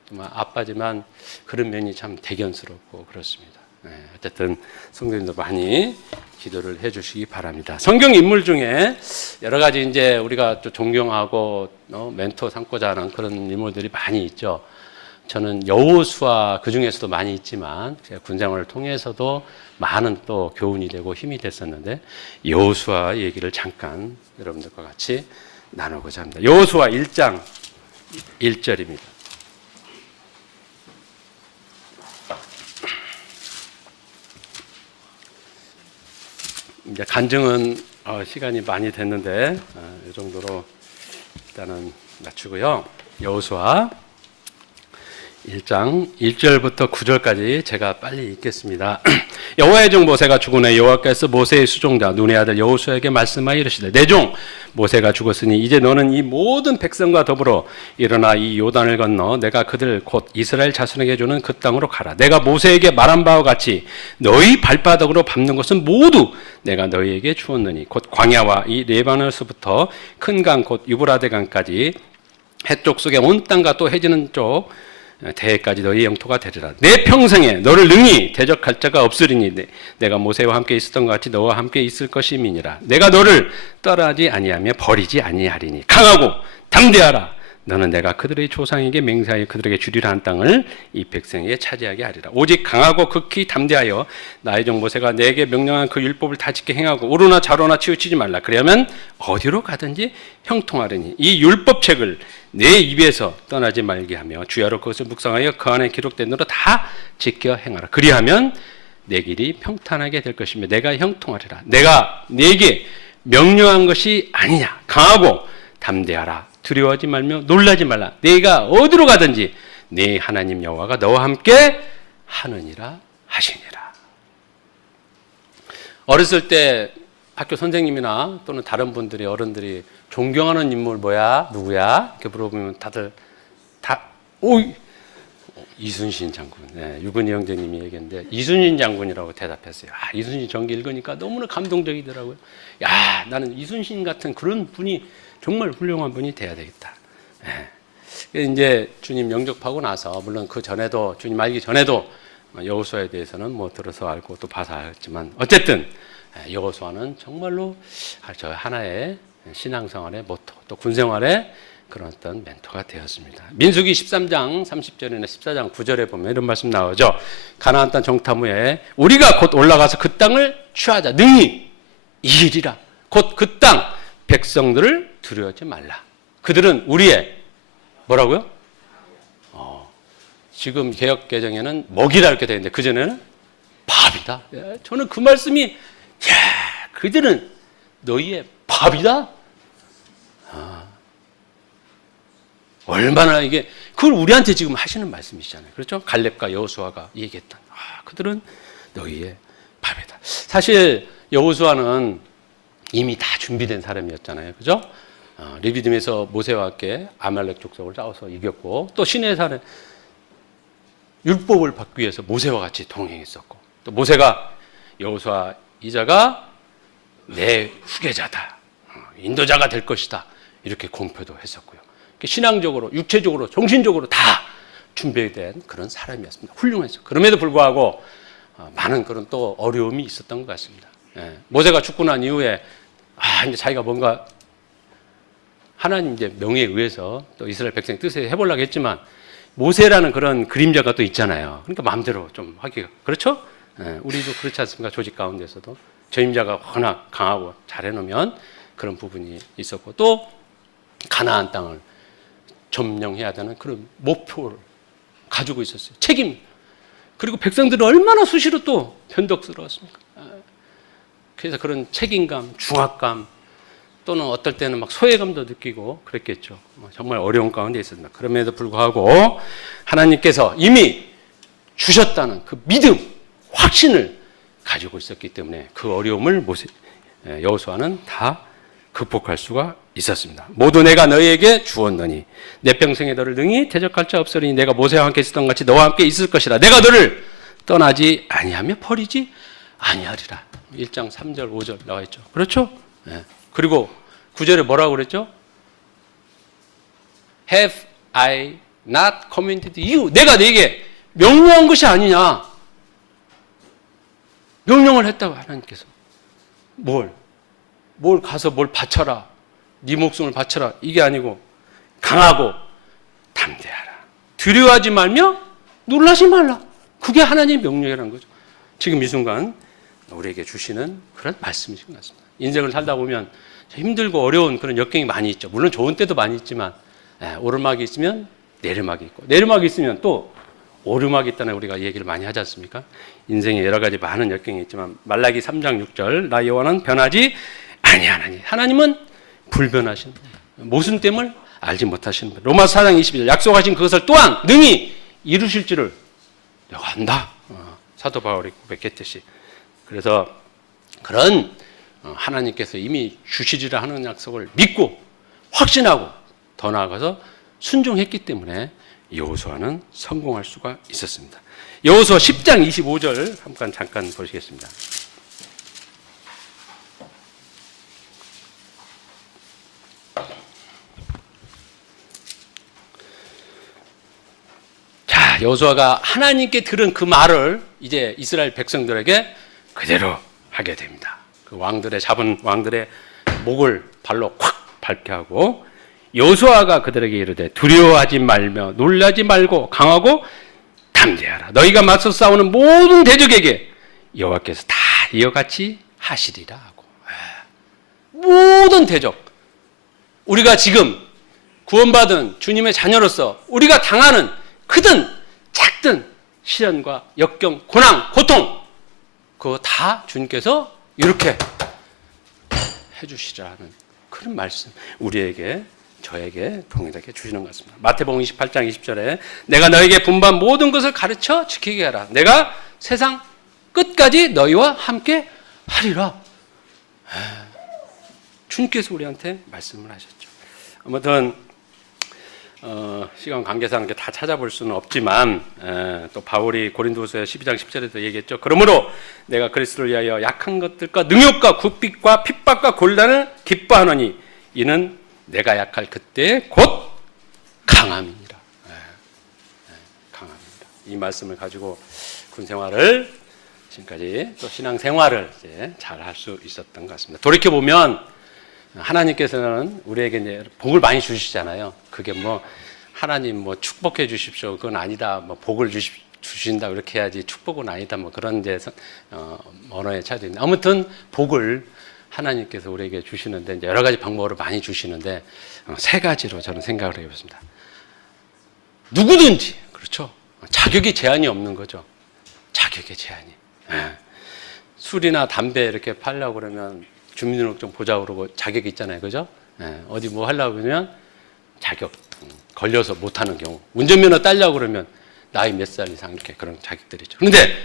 정말 아빠지만 그런 면이 참 대견스럽고 그렇습니다. 어쨌든 성도님도 많이 기도를 해주시기 바랍니다. 성경 인물 중에 여러 가지 이제 우리가 또 존경하고 멘토 삼고자 하는 그런 인물들이 많이 있죠. 저는 여호수아 그 중에서도 많이 있지만 제가 군생활을 통해서도 많은 또 교훈이 되고 힘이 됐었는데 여호수아 얘기를 잠깐 여러분들과 같이 나누고자 합니다. 여호수아 1장 1절입니다. 이제 간증은 시간이 많이 됐는데 이 정도로 일단은 맞추고요. 여호수아 1장 1절부터 9절까지 제가 빨리 읽겠습니다. 여호와의 종 모세가 죽은 후에 여호와께서 모세의 수종자 눈의 아들 여호수아에게 말씀하여 이르시되 내 종 모세가 죽었으니 이제 너는 이 모든 백성과 더불어 일어나 이 요단을 건너 내가 그들 곧 이스라엘 자손에게 주는 그 땅으로 가라. 내가 모세에게 말한 바와 같이 너희 발바닥으로 밟는 것은 모두 내가 너희에게 주었느니 곧 광야와 이 레바논에서부터 큰 강 곧 유브라데 강까지 해쪽 속에 온 땅과 또 해지는 쪽 대해까지 너희 영토가 되리라. 내 평생에 너를 능히 대적할 자가 없으리니 내가 모세와 함께 있었던 것 같이 너와 함께 있을 것임이니라. 내가 너를 떠나지 아니하며 버리지 아니하리니 강하고 담대하라. 너는 내가 그들의 조상에게 맹세하여 그들에게 주리라 한 땅을 이 백성에게 차지하게 하리라. 오직 강하고 극히 담대하여 나의 종 모세가 내게 명령한 그 율법을 다 지켜 행하고 오르나 좌로나 치우치지 말라. 그리하면 어디로 가든지 형통하리니 이 율법책을 내 입에서 떠나지 말게 하며 주야로 그것을 묵상하여 그 안에 기록된 대로 다 지켜 행하라. 그리하면 내 길이 평탄하게 될 것이며 내가 형통하리라. 내가 네게 명령한 것이 아니냐. 강하고 담대하라. 두려워하지 말며 놀라지 말라. 네가 어디로 가든지 네 하나님 여호와가 너와 함께 하느니라 하시니라. 어렸을 때 학교 선생님이나 또는 다른 분들이 어른들이 존경하는 인물 뭐야? 누구야? 이렇게 물어보면 다들 이순신 장군. 네, 유근희 형제님이 얘기했는데 이순신 장군이라고 대답했어요. 이순신 전기 읽으니까 너무나 감동적이더라고요. 야, 나는 이순신 같은 그런 분이 정말 훌륭한 분이 돼야 되겠다. 네. 이제 주님 영접하고 나서 물론 그 전에도 주님 알기 전에도 여호수아에 대해서는 뭐 들어서 알고 또 봐서 알았지만 어쨌든 여호수아는 정말로 저 하나의 신앙생활의 모토 또 군생활의 그런 어떤 멘토가 되었습니다. 민수기 13장 30절이나 14장 9절에 보면 이런 말씀 나오죠. 가나안 땅 정탐 후에 우리가 곧 올라가서 그 땅을 취하자. 능히 이 일이라. 곧 그 땅 백성들을 두려워하지 말라. 그들은 우리의 뭐라고요? 지금 개역 개정에는 먹이라 이렇게 되는데 그 전에는 밥이다. 예, 저는 그 말씀이 그들은 너희의 밥이다. 얼마나 이게 그걸 우리한테 지금 하시는 말씀이시잖아요. 그렇죠? 갈렙과 여호수아가 얘기했던 그들은 너희의 밥이다. 사실 여호수아는 이미 다 준비된 사람이었잖아요. 그죠? 리비딤에서 모세와 함께 아말렉 족속을 싸워서 이겼고 또 시내산에 율법을 받기 위해서 모세와 같이 동행했었고 또 모세가 여호수아 이자가 내 후계자다. 인도자가 될 것이다. 이렇게 공표도 했었고요. 신앙적으로, 육체적으로, 정신적으로 다 준비된 그런 사람이었습니다. 훌륭했어요. 그럼에도 불구하고 많은 그런 또 어려움이 있었던 것 같습니다. 모세가 죽고 난 이후에 이제 자기가 뭔가 하나님 이제 명예에 의해서 또 이스라엘 백성 뜻에 해보려고 했지만 모세라는 그런 그림자가 또 있잖아요. 그러니까 마음대로 좀 하기가 그렇죠? 우리도 그렇지 않습니까? 조직 가운데서도 전임자가 워낙 강하고 잘해놓으면 그런 부분이 있었고 또 가나안 땅을 점령해야 되는 그런 목표를 가지고 있었어요. 책임. 그리고 백성들은 얼마나 수시로 또 변덕스러웠습니까? 그래서 그런 책임감, 중압감 또는 어떨 때는 막 소외감도 느끼고 그랬겠죠. 정말 어려운 가운데 있었습니다. 그럼에도 불구하고 하나님께서 이미 주셨다는 그 믿음, 확신을 가지고 있었기 때문에 그 어려움을 여호수아는 다 극복할 수가 있었습니다. 모두 내가 너희에게 주었느니 내 평생에 너를 능히 대적할 자 없으니 내가 모세와 함께 있었던 같이 너와 함께 있을 것이라. 내가 너를 떠나지 아니하며 버리지 아니하리라. 1장 3절 5절 나와 있죠. 그렇죠? 그리고 9절에 뭐라고 그랬죠? Have I not commanded you? 내가 너에게 명령한 것이 아니냐. 명령을 했다고 하나님께서. 뭘 가서 뭘 바쳐라. 네 목숨을 바쳐라. 이게 아니고 강하고 담대하라. 두려워하지 말며 놀라지 말라. 그게 하나님의 명령이라는 거죠. 지금 이 순간 우리에게 주시는 그런 말씀이신 것 같습니다. 인생을 살다 보면 힘들고 어려운 그런 역경이 많이 있죠. 물론 좋은 때도 많이 있지만 오르막이 있으면 내리막이 있고 내리막이 있으면 또 오르막이 있다는 우리가 얘기를 많이 하지 않습니까? 인생에 여러 가지 많은 역경이 있지만 말라기 3장 6절 나 여호와는 변하지 아니하나니 하나님은 불변하신 모순됨을 알지 못하시는 분. 로마서 4장 22절 약속하신 그것을 또한 능히 이루실 줄을 내가 안다. 사도 바울이 고백했듯이. 그래서 그런 하나님께서 이미 주시리라 하는 약속을 믿고 확신하고 더 나아가서 순종했기 때문에 여호수아는 성공할 수가 있었습니다. 여호수아 10장 25절 잠깐 보시겠습니다. 자, 여호수아가 하나님께 들은 그 말을 이제 이스라엘 백성들에게 그대로 하게 됩니다. 그 왕들의 잡은 왕들의 목을 발로 콱 밟게 하고 여호수아가 그들에게 이르되 두려워하지 말며 놀라지 말고 강하고 담대하라. 너희가 맞서 싸우는 모든 대적에게 여호와께서 다 이와 같이 하시리라 하고. 모든 대적, 우리가 지금 구원받은 주님의 자녀로서 우리가 당하는 크든 작든 시련과 역경, 고난, 고통 그거 다 주님께서 이렇게 해주시라는 그런 말씀 우리에게 저에게 동일하게 주시는 것 같습니다. 마태복음 28장 20절에 내가 너에게 분반 모든 것을 가르쳐 지키게 하라. 내가 세상 끝까지 너희와 함께 하리라. 주님께서 우리한테 말씀을 하셨죠. 아무튼 시간 관계상 다 찾아볼 수는 없지만 또 바울이 고린도후서 12장 10절에도 얘기했죠. 그러므로 내가 그리스도를 위하여 약한 것들과 능욕과 굽빛과 핍박과 곤란을 기뻐하노니 이는 내가 약할 그때 곧 강함이니라. 강함이니라. 이 말씀을 가지고 군 생활을 지금까지 또 신앙 생활을 이제 잘 할 수 있었던 것 같습니다. 돌이켜 보면 하나님께서는 우리에게 이제 복을 많이 주시잖아요. 그게 뭐 하나님 뭐 축복해 주십시오. 그건 아니다. 뭐 복을 주신다 이렇게 해야지 축복은 아니다. 뭐 그런 이제 언어의 차이도 있는데 아무튼 복을 하나님께서 우리에게 주시는데 이제 여러 가지 방법으로 많이 주시는데 세 가지로 저는 생각을 해봤습니다. 누구든지 그렇죠. 자격이 제한이 없는 거죠. 자격의 제한이. 예. 술이나 담배 이렇게 팔려고 그러면 주민등록증 보자 그러고 자격이 있잖아요. 그죠? 예. 어디 뭐 하려고 그러면 자격 걸려서 못하는 경우. 운전면허 따려고 그러면 나이 몇 살 이상 이렇게 그런 자격들이죠. 그런데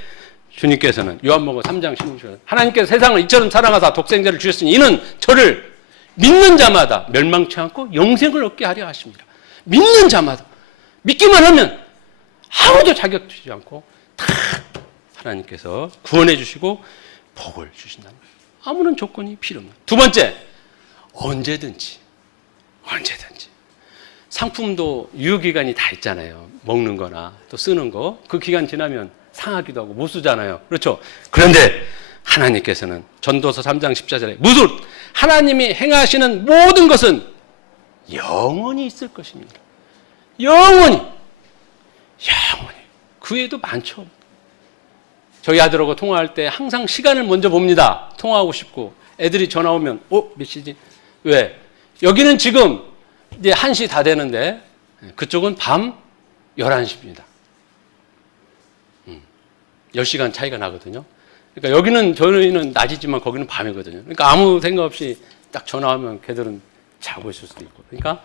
주님께서는 요한복음 3장 16절 하나님께서 세상을 이처럼 사랑하사 독생자를 주셨으니 이는 저를 믿는 자마다 멸망치 않고 영생을 얻게 하려 하십니다. 믿는 자마다 믿기만 하면 아무도 자격 주지 않고 다 하나님께서 구원해 주시고 복을 주신다는 거예요. 아무런 조건이 필요 없는. 두 번째, 언제든지 상품도 유효기간이 다 있잖아요. 먹는 거나 또 쓰는 거. 그 기간 지나면 상하기도 하고 못 쓰잖아요. 그렇죠? 그런데 하나님께서는 전도서 3장 14절에 무릇 하나님이 행하시는 모든 것은 영원히 있을 것입니다. 영원히. 그 외에도 많죠. 저희 아들하고 통화할 때 항상 시간을 먼저 봅니다. 통화하고 싶고. 애들이 전화 오면 몇 시지? 왜? 여기는 지금 이제 1시 다 되는데 그쪽은 밤 11시입니다. 10시간 차이가 나거든요. 그러니까 여기는 저희는 낮이지만 거기는 밤이거든요. 그러니까 아무 생각 없이 딱 전화하면 걔들은 자고 있을 수도 있고. 그러니까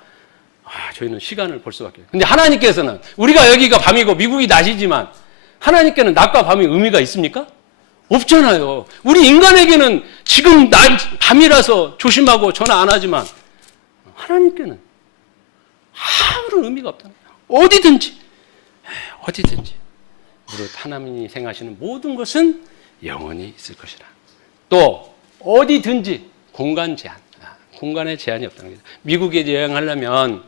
저희는 시간을 볼 수밖에 없어요. 근데 하나님께서는 우리가 여기가 밤이고 미국이 낮이지만 하나님께는 낮과 밤이 의미가 있습니까? 없잖아요. 우리 인간에게는 지금 밤이라서 조심하고 전화 안 하지만 하나님께는 아무런 의미가 없다는 거예요. 어디든지. 무릇 하나님이 생하시는 모든 것은 영원히 있을 것이라. 또 어디든지 공간 제한. 공간에 제한이 없다는 거죠. 미국에 여행하려면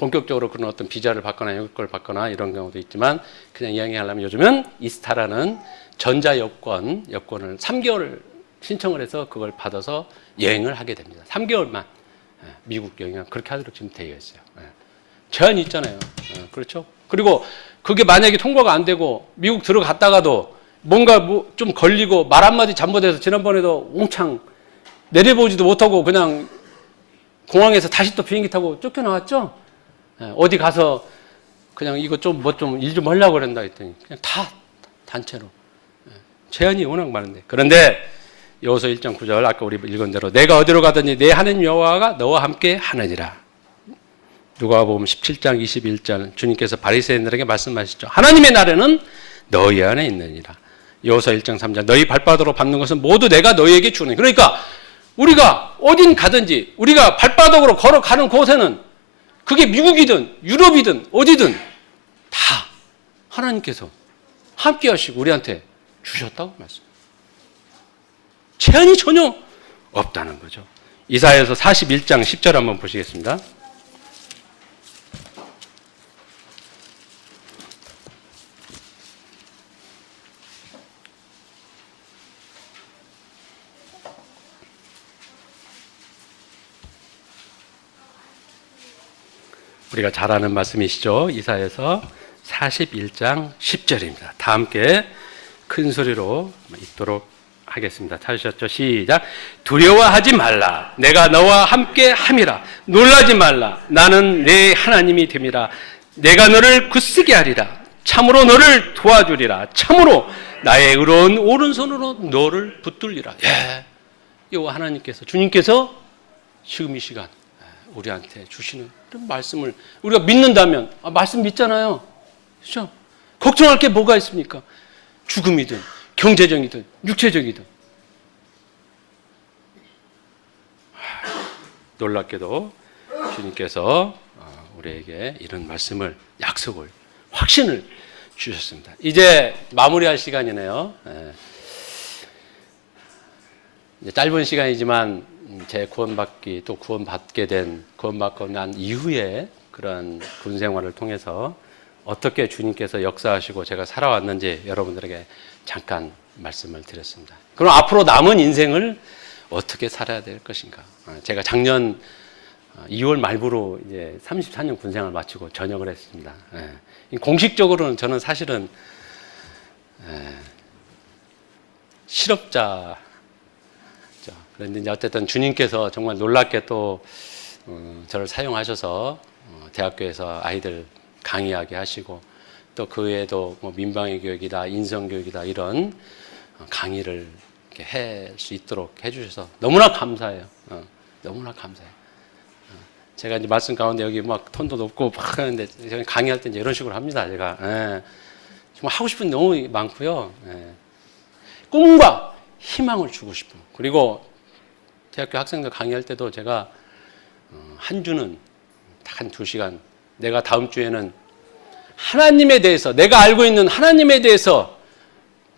본격적으로 그런 어떤 비자를 받거나 영주권을 받거나 이런 경우도 있지만 그냥 여행하려면 요즘은 이스타라는 전자여권을 3개월 신청을 해서 그걸 받아서 여행을 하게 됩니다. 3개월만 미국 여행은 그렇게 하도록 지금 되어 있어요. 제한이 있잖아요. 그렇죠? 그리고 그게 만약에 통과가 안 되고 미국 들어갔다가도 뭔가 좀 걸리고 말 한마디 잘못해서 지난번에도 옹창 내려보지도 못하고 그냥 공항에서 다시 또 비행기 타고 쫓겨나왔죠? 어디 가서 그냥 이거 좀 일 좀 하려고 그런다 했더니 그냥 다 단체로. 제한이 워낙 많은데. 그런데 여호수아 1장 9절 아까 우리 읽은 대로 내가 어디로 가든지 내 하나님 여호와가 너와 함께 하느니라. 누가복음 17장 21절 주님께서 바리새인들에게 말씀하시죠. 하나님의 나라는 너희 안에 있느니라. 여호수아 1장 3절 너희 발바닥으로 밟는 것은 모두 내가 너희에게 주는. 그러니까 우리가 어딘 가든지 우리가 발바닥으로 걸어가는 곳에는 그게 미국이든 유럽이든 어디든 다 하나님께서 함께 하시고 우리한테 주셨다고 말씀. 제한이 전혀 없다는 거죠. 이사야서 41장 10절 한번 보시겠습니다. 우리가 잘 아는 말씀이시죠. 이사야서 41장 10절입니다. 다 함께 큰 소리로 읽도록 하겠습니다. 찾으셨죠? 시작. 두려워하지 말라. 내가 너와 함께 함이라. 놀라지 말라. 나는 내 하나님이 됨이라. 내가 너를 굳세게 하리라. 참으로 너를 도와주리라. 참으로 나의 의로운 오른손으로 너를 붙들리라. 여호와 하나님께서 주님께서 지금 이 시간 우리한테 주시는 이런 말씀을 우리가 믿는다면 말씀 믿잖아요. 그렇죠? 걱정할 게 뭐가 있습니까? 죽음이든 경제적이든 육체적이든. 놀랍게도 주님께서 우리에게 이런 말씀을 약속을 확신을 주셨습니다. 이제 마무리할 시간이네요. 이제 짧은 시간이지만 제 구원받기 또 구원받고 난 이후에 그런 군 생활을 통해서 어떻게 주님께서 역사하시고 제가 살아왔는지 여러분들에게 잠깐 말씀을 드렸습니다. 그럼 앞으로 남은 인생을 어떻게 살아야 될 것인가? 제가 작년 2월 말부로 이제 34년 군 생활을 마치고 전역을 했습니다. 공식적으로는 저는 사실은 실업자. 그런데 이제 어쨌든 주님께서 정말 놀랍게 또 저를 사용하셔서 대학교에서 아이들 강의하게 하시고 또 그 외에도 뭐 민방위 교육이다, 인성 교육이다 이런 강의를 할 수 있도록 해주셔서 너무나 감사해요. 너무나 감사해요. 제가 이제 말씀 가운데 여기 막 톤도 높고 막 하는데 제가 강의할 때 이제 이런 식으로 합니다. 제가 정말 하고 싶은 게 너무 많고요. 꿈과 희망을 주고 싶은. 그리고 대학교 학생들 강의할 때도 제가 한 주는 딱 한 2시간 내가 다음 주에는 하나님에 대해서 내가 알고 있는 하나님에 대해서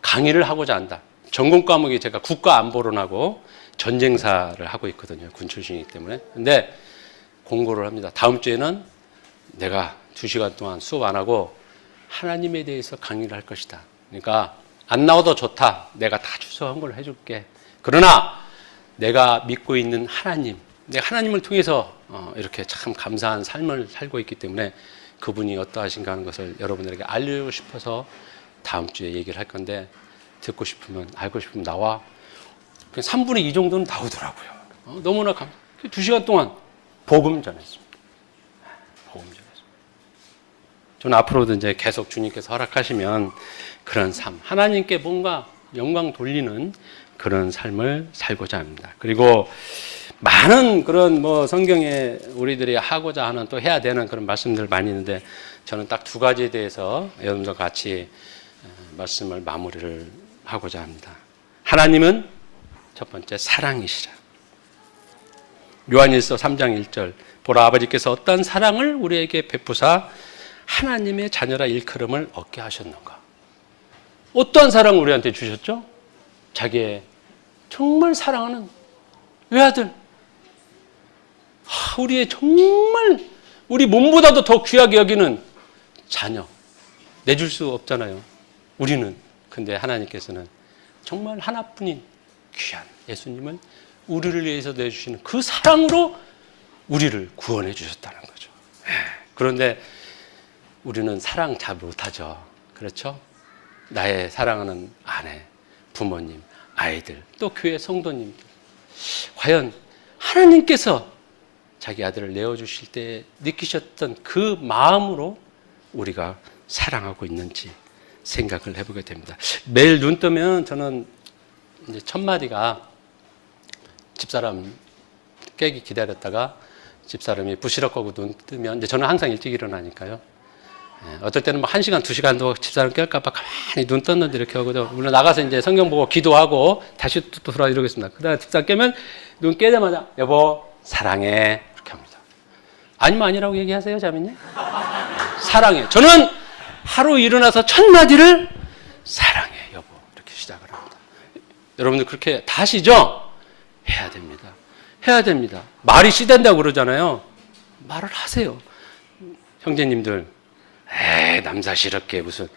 강의를 하고자 한다. 전공 과목이 제가 국가안보론하고 전쟁사를 하고 있거든요. 군 출신이기 때문에. 근데 공고를 합니다. 다음 주에는 내가 2시간 동안 수업 안 하고 하나님에 대해서 강의를 할 것이다. 그러니까 안 나와도 좋다. 내가 다 주소한 걸 해줄게. 그러나 내가 믿고 있는 하나님, 내가 하나님을 통해서 이렇게 참 감사한 삶을 살고 있기 때문에 그분이 어떠하신가 하는 것을 여러분들에게 알려주고 싶어서 다음 주에 얘기를 할 건데 듣고 싶으면 알고 싶으면 나와. 그냥 3분의 2 정도는 나오더라고요. 너무나 2시간 동안 복음 전했습니다. 복음 전했습니다. 저는 앞으로도 이제 계속 주님께서 허락하시면 그런 삶, 하나님께 뭔가 영광 돌리는 그런 삶을 살고자 합니다. 그리고 많은 그런 뭐 성경에 우리들이 하고자 하는 또 해야 되는 그런 말씀들 많이 있는데 저는 딱 2가지에 대해서 여러분과 같이 말씀을 마무리를 하고자 합니다. 하나님은 첫 번째 사랑이시라. 요한일서 3장 1절 보라 아버지께서 어떤 사랑을 우리에게 베푸사 하나님의 자녀라 일컬음을 얻게 하셨는가. 어떠한 사랑을 우리한테 주셨죠? 자기의 정말 사랑하는 외아들, 우리의 정말 우리 몸보다도 더 귀하게 여기는 자녀 내줄 수 없잖아요. 우리는. 근데 하나님께서는 정말 하나뿐인 귀한 예수님을 우리를 위해서 내주시는 그 사랑으로 우리를 구원해 주셨다는 거죠. 그런데 우리는 사랑 잘 못하죠. 그렇죠? 나의 사랑하는 아내, 부모님, 아이들, 또 교회 성도님들. 과연 하나님께서 자기 아들을 내어주실 때 느끼셨던 그 마음으로 우리가 사랑하고 있는지 생각을 해보게 됩니다. 매일 눈 뜨면 저는 이제 첫 마디가 집사람 깨기 기다렸다가 집사람이 부시럭거리고 눈 뜨면 이제 저는 항상 일찍 일어나니까요. 어떨 때는 뭐 1시간, 2시간도 집사람 깰까봐 가만히 눈 떴는데 이렇게 하거든요. 물론 나가서 이제 성경 보고 기도하고 다시 또 돌아 이러겠습니다. 그다음에 집사람 깨면 눈 깨자마자 여보 사랑해 이렇게 합니다. 아니면 아니라고 얘기하세요, 자매님? 사랑해. 저는 하루 일어나서 첫 마디를 사랑해 여보 이렇게 시작을 합니다. 여러분들 그렇게 다 하시죠? 해야 됩니다. 해야 됩니다. 말이 씨된다고 그러잖아요. 말을 하세요. 형제님들 남사시럽게 무슨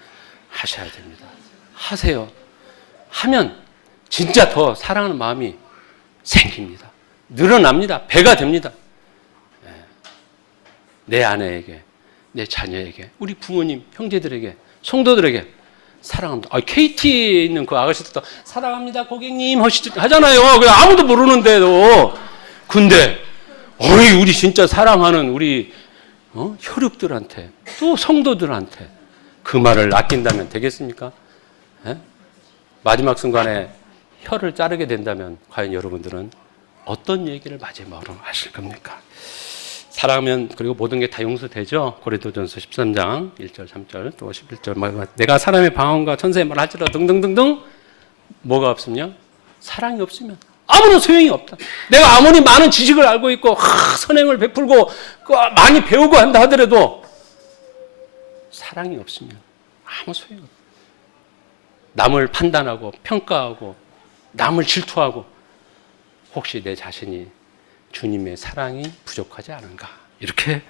하셔야 됩니다. 하세요. 하면 진짜 더 사랑하는 마음이 생깁니다. 늘어납니다. 배가 됩니다. 내 아내에게, 내 자녀에게, 우리 부모님, 형제들에게, 성도들에게 사랑합니다. KT에 있는 그 아가씨들도 사랑합니다 고객님 하잖아요. 그냥 아무도 모르는데도. 근데 우리 진짜 사랑하는 우리 혈육들한테 또 성도들한테 그 말을 아낀다면 되겠습니까? 마지막 순간에 혀를 자르게 된다면 과연 여러분들은 어떤 얘기를 마지막으로 하실 겁니까? 사랑하면 그리고 모든 게 다 용서되죠. 고린도전서 13장 1절 3절 또 11절 내가 사람의 방언과 천사의 말을 할지라도 등등등등 뭐가 없으면 사랑이 없으면 아무런 소용이 없다. 내가 아무리 많은 지식을 알고 있고 선행을 베풀고 많이 배우고 한다 하더라도 사랑이 없으면 아무 소용이 없다. 남을 판단하고 평가하고 남을 질투하고 혹시 내 자신이 주님의 사랑이 부족하지 않은가 이렇게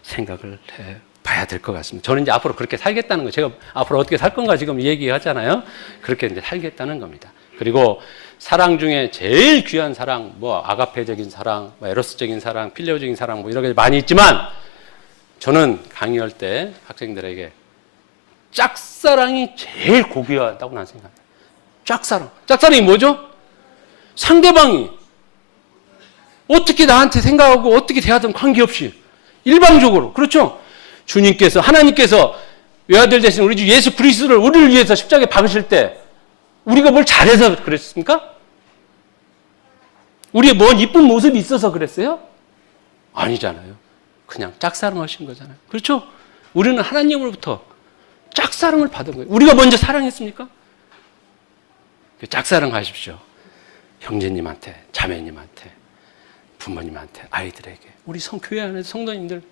생각을 해봐야 될 것 같습니다. 저는 이제 앞으로 그렇게 살겠다는 거, 제가 앞으로 어떻게 살 건가 지금 얘기하잖아요. 그렇게 이제 살겠다는 겁니다. 그리고 사랑 중에 제일 귀한 사랑, 뭐 아가페적인 사랑, 뭐 에로스적인 사랑, 필레오적인 사랑, 뭐 이런 게 많이 있지만 저는 강의할 때 학생들에게 짝사랑이 제일 고귀하다고 난 생각합니다. 짝사랑. 짝사랑이 뭐죠? 상대방이 어떻게 나한테 생각하고 어떻게 대하든 관계없이 일방적으로. 그렇죠? 주님께서, 하나님께서 외아들 대신 우리 주 예수 그리스도를 우리를 위해서 십자가에 박으실 때 우리가 뭘 잘해서 그랬습니까? 우리의 뭔 이쁜 모습이 있어서 그랬어요? 아니잖아요. 그냥 짝사랑하신 거잖아요. 그렇죠? 우리는 하나님으로부터 짝사랑을 받은 거예요. 우리가 먼저 사랑했습니까? 짝사랑하십시오. 형제님한테, 자매님한테, 부모님한테, 아이들에게. 우리 교회 안에서 성도님들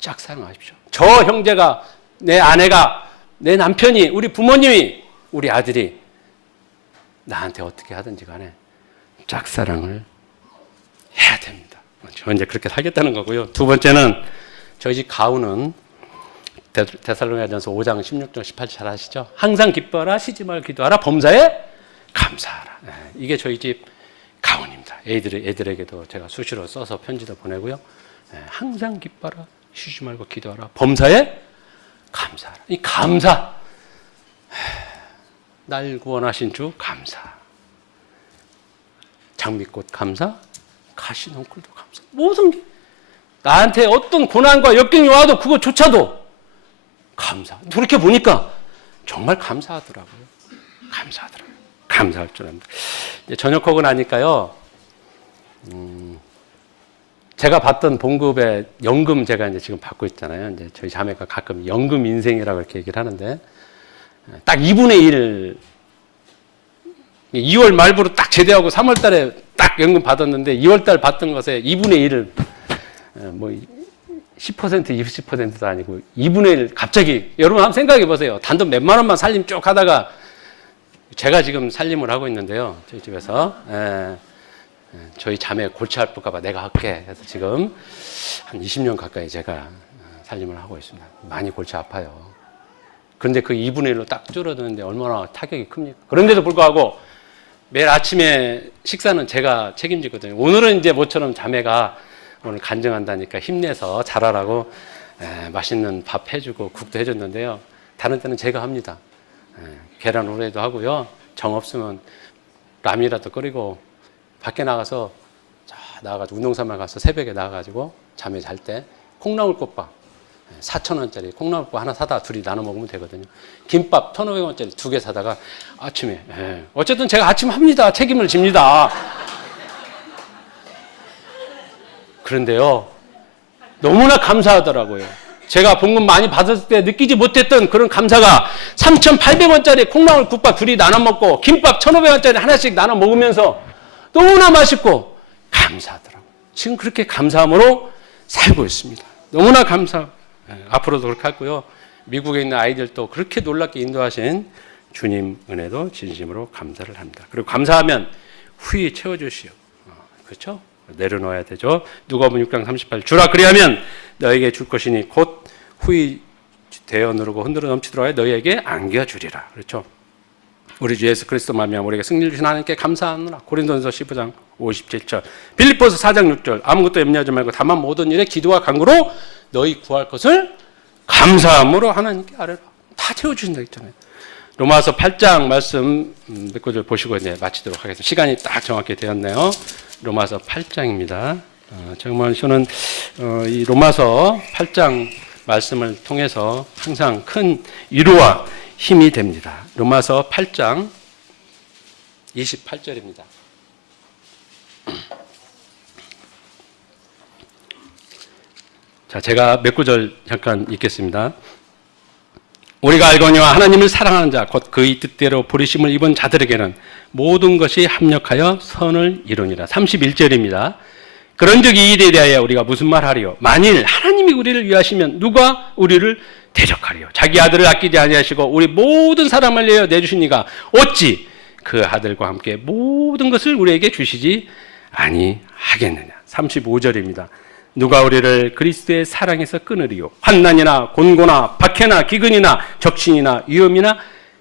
짝사랑하십시오. 저 형제가, 내 아내가, 내 남편이, 우리 부모님이, 우리 아들이 나한테 어떻게 하든지 간에 짝사랑을 해야 됩니다. 저 이제 그렇게 살겠다는 거고요. 두 번째는 저희 집 가훈은 데살로니가전서 5장 16절 18절 잘 아시죠? 항상 기뻐하라, 쉬지 말고 기도하라, 범사에 감사하라. 이게 저희 집 가훈입니다. 애들에게도 제가 수시로 써서 편지도 보내고요. 항상 기뻐하라, 쉬지 말고 기도하라, 범사에 감사하라. 이 감사, 날 구원하신 주 감사, 장미꽃 감사, 가시넝쿨도 감사. 모든 게 나한테 어떤 고난과 역경이 와도 그거조차도 감사. 그렇게 보니까 정말 감사하더라고요. 감사할 줄 압니다. 저녁하고 나니까요, 제가 받던 봉급의 연금 제가 이제 지금 받고 있잖아요. 이제 저희 자매가 가끔 연금 인생이라고 이렇게 얘기를 하는데, 딱 2분의 1, 2월 말부로 딱 제대하고 3월 달에 딱 연금 받았는데 2월 달 받던 것에 2분의 1을 뭐 10%, 20%도 아니고 2분의 1 갑자기 여러분 한번 생각해 보세요. 단돈 몇만 원만 살림 쭉 하다가 제가 지금 살림을 하고 있는데요. 저희 집에서 저희 자매 골치 아플까 봐 내가 할게 해서 지금 한 20년 가까이 제가 살림을 하고 있습니다. 많이 골치 아파요. 그런데 그 2분의 1로 딱 줄어드는데 얼마나 타격이 큽니까? 그런데도 불구하고 매일 아침에 식사는 제가 책임지거든요. 오늘은 이제 모처럼 자매가 오늘 간증한다니까 힘내서 잘하라고 맛있는 밥 해주고 국도 해줬는데요. 다른 때는 제가 합니다. 계란 후라이도 하고요. 정 없으면 라면이라도 끓이고 밖에 나가서 나가가지고 운동삼아 가서 새벽에 나가가지고 잠에 잘 때 콩나물국밥 4,000원짜리 콩나물국 하나 사다 둘이 나눠 먹으면 되거든요. 김밥 1,500원짜리 2개 사다가 아침에 어쨌든 제가 아침 합니다. 책임을 집니다. 그런데요, 너무나 감사하더라고요. 제가 봉급 많이 받았을 때 느끼지 못했던 그런 감사가 3,800원짜리 콩나물국밥 둘이 나눠 먹고 김밥 1,500원짜리 하나씩 나눠 먹으면서 너무나 맛있고 감사하더라고요. 지금 그렇게 감사함으로 살고 있습니다. 너무나 감사. 앞으로도 그렇게 하고요. 미국에 있는 아이들도 그렇게 놀랍게 인도하신 주님 은혜도 진심으로 감사를 합니다. 그리고 감사하면 후히 채워주시오. 그렇죠? 내려놓아야 되죠. 누가복음 6장 38 주라 그리하면 너에게 줄 것이니 곧 후히 대어 누르고 흔들어 넘치도록 하여 너희에게 안겨주리라. 그렇죠? 우리 주 예수 그리스도 말미암아 우리에게 승리를 주신 하나님께 감사하노라. 고린도전서 15장 57절 빌립보서 4장 6절 아무것도 염려하지 말고 다만 모든 일에 기도와 간구로 너희 구할 것을 감사함으로 하나님께 아뢰라. 다 채워주신다 했잖아요. 로마서 8장 말씀 몇 구절 보시고 이제 마치도록 하겠습니다. 시간이 딱 정확히 되었네요. 로마서 8장입니다. 정말 저는 이 로마서 8장 말씀을 통해서 항상 큰 위로와 힘이 됩니다. 로마서 8장 28절입니다. 자, 제가 몇 구절 잠깐 읽겠습니다. 우리가 알거니와 하나님을 사랑하는 자, 곧 그의 뜻대로 부르심을 입은 자들에게는 모든 것이 합력하여 선을 이루니라. 31절입니다. 그런즉 이 일에 대하여 우리가 무슨 말하리요? 만일 하나님이 우리를 위하시면 누가 우리를 대적하리요? 자기 아들을 아끼지 아니하시고 우리 모든 사람을 위하여 내주시니가 어찌 그 아들과 함께 모든 것을 우리에게 주시지 아니하겠느냐. 35절입니다. 누가 우리를 그리스도의 사랑에서 끊으리요? 환난이나 곤고나 박해나 기근이나 적신이나 위험이나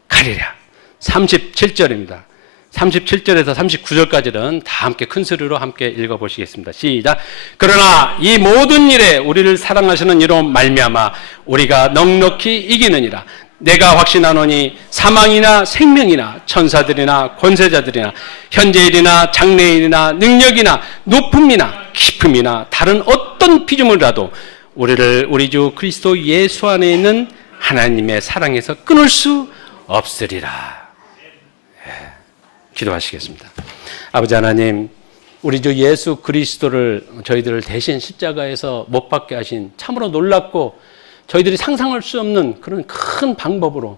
가리랴. 37절입니다. 37절에서 39절까지는 다 함께 큰 소리로 함께 읽어보시겠습니다. 시작. 그러나 이 모든 일에 우리를 사랑하시는 이로 말미암아 우리가 넉넉히 이기느니라. 내가 확신하노니 사망이나 생명이나 천사들이나 권세자들이나 현재일이나 장래일이나 능력이나 높음이나 깊음이나 다른 어떤 피조물이라도 우리를 우리 주 그리스도 예수 안에 있는 하나님의 사랑에서 끊을 수 없으리라. 기도하시겠습니다. 아버지 하나님, 우리 주 예수 그리스도를 저희들을 대신 십자가에서 못 박게 하신 참으로 놀랍고 저희들이 상상할 수 없는 그런 큰 방법으로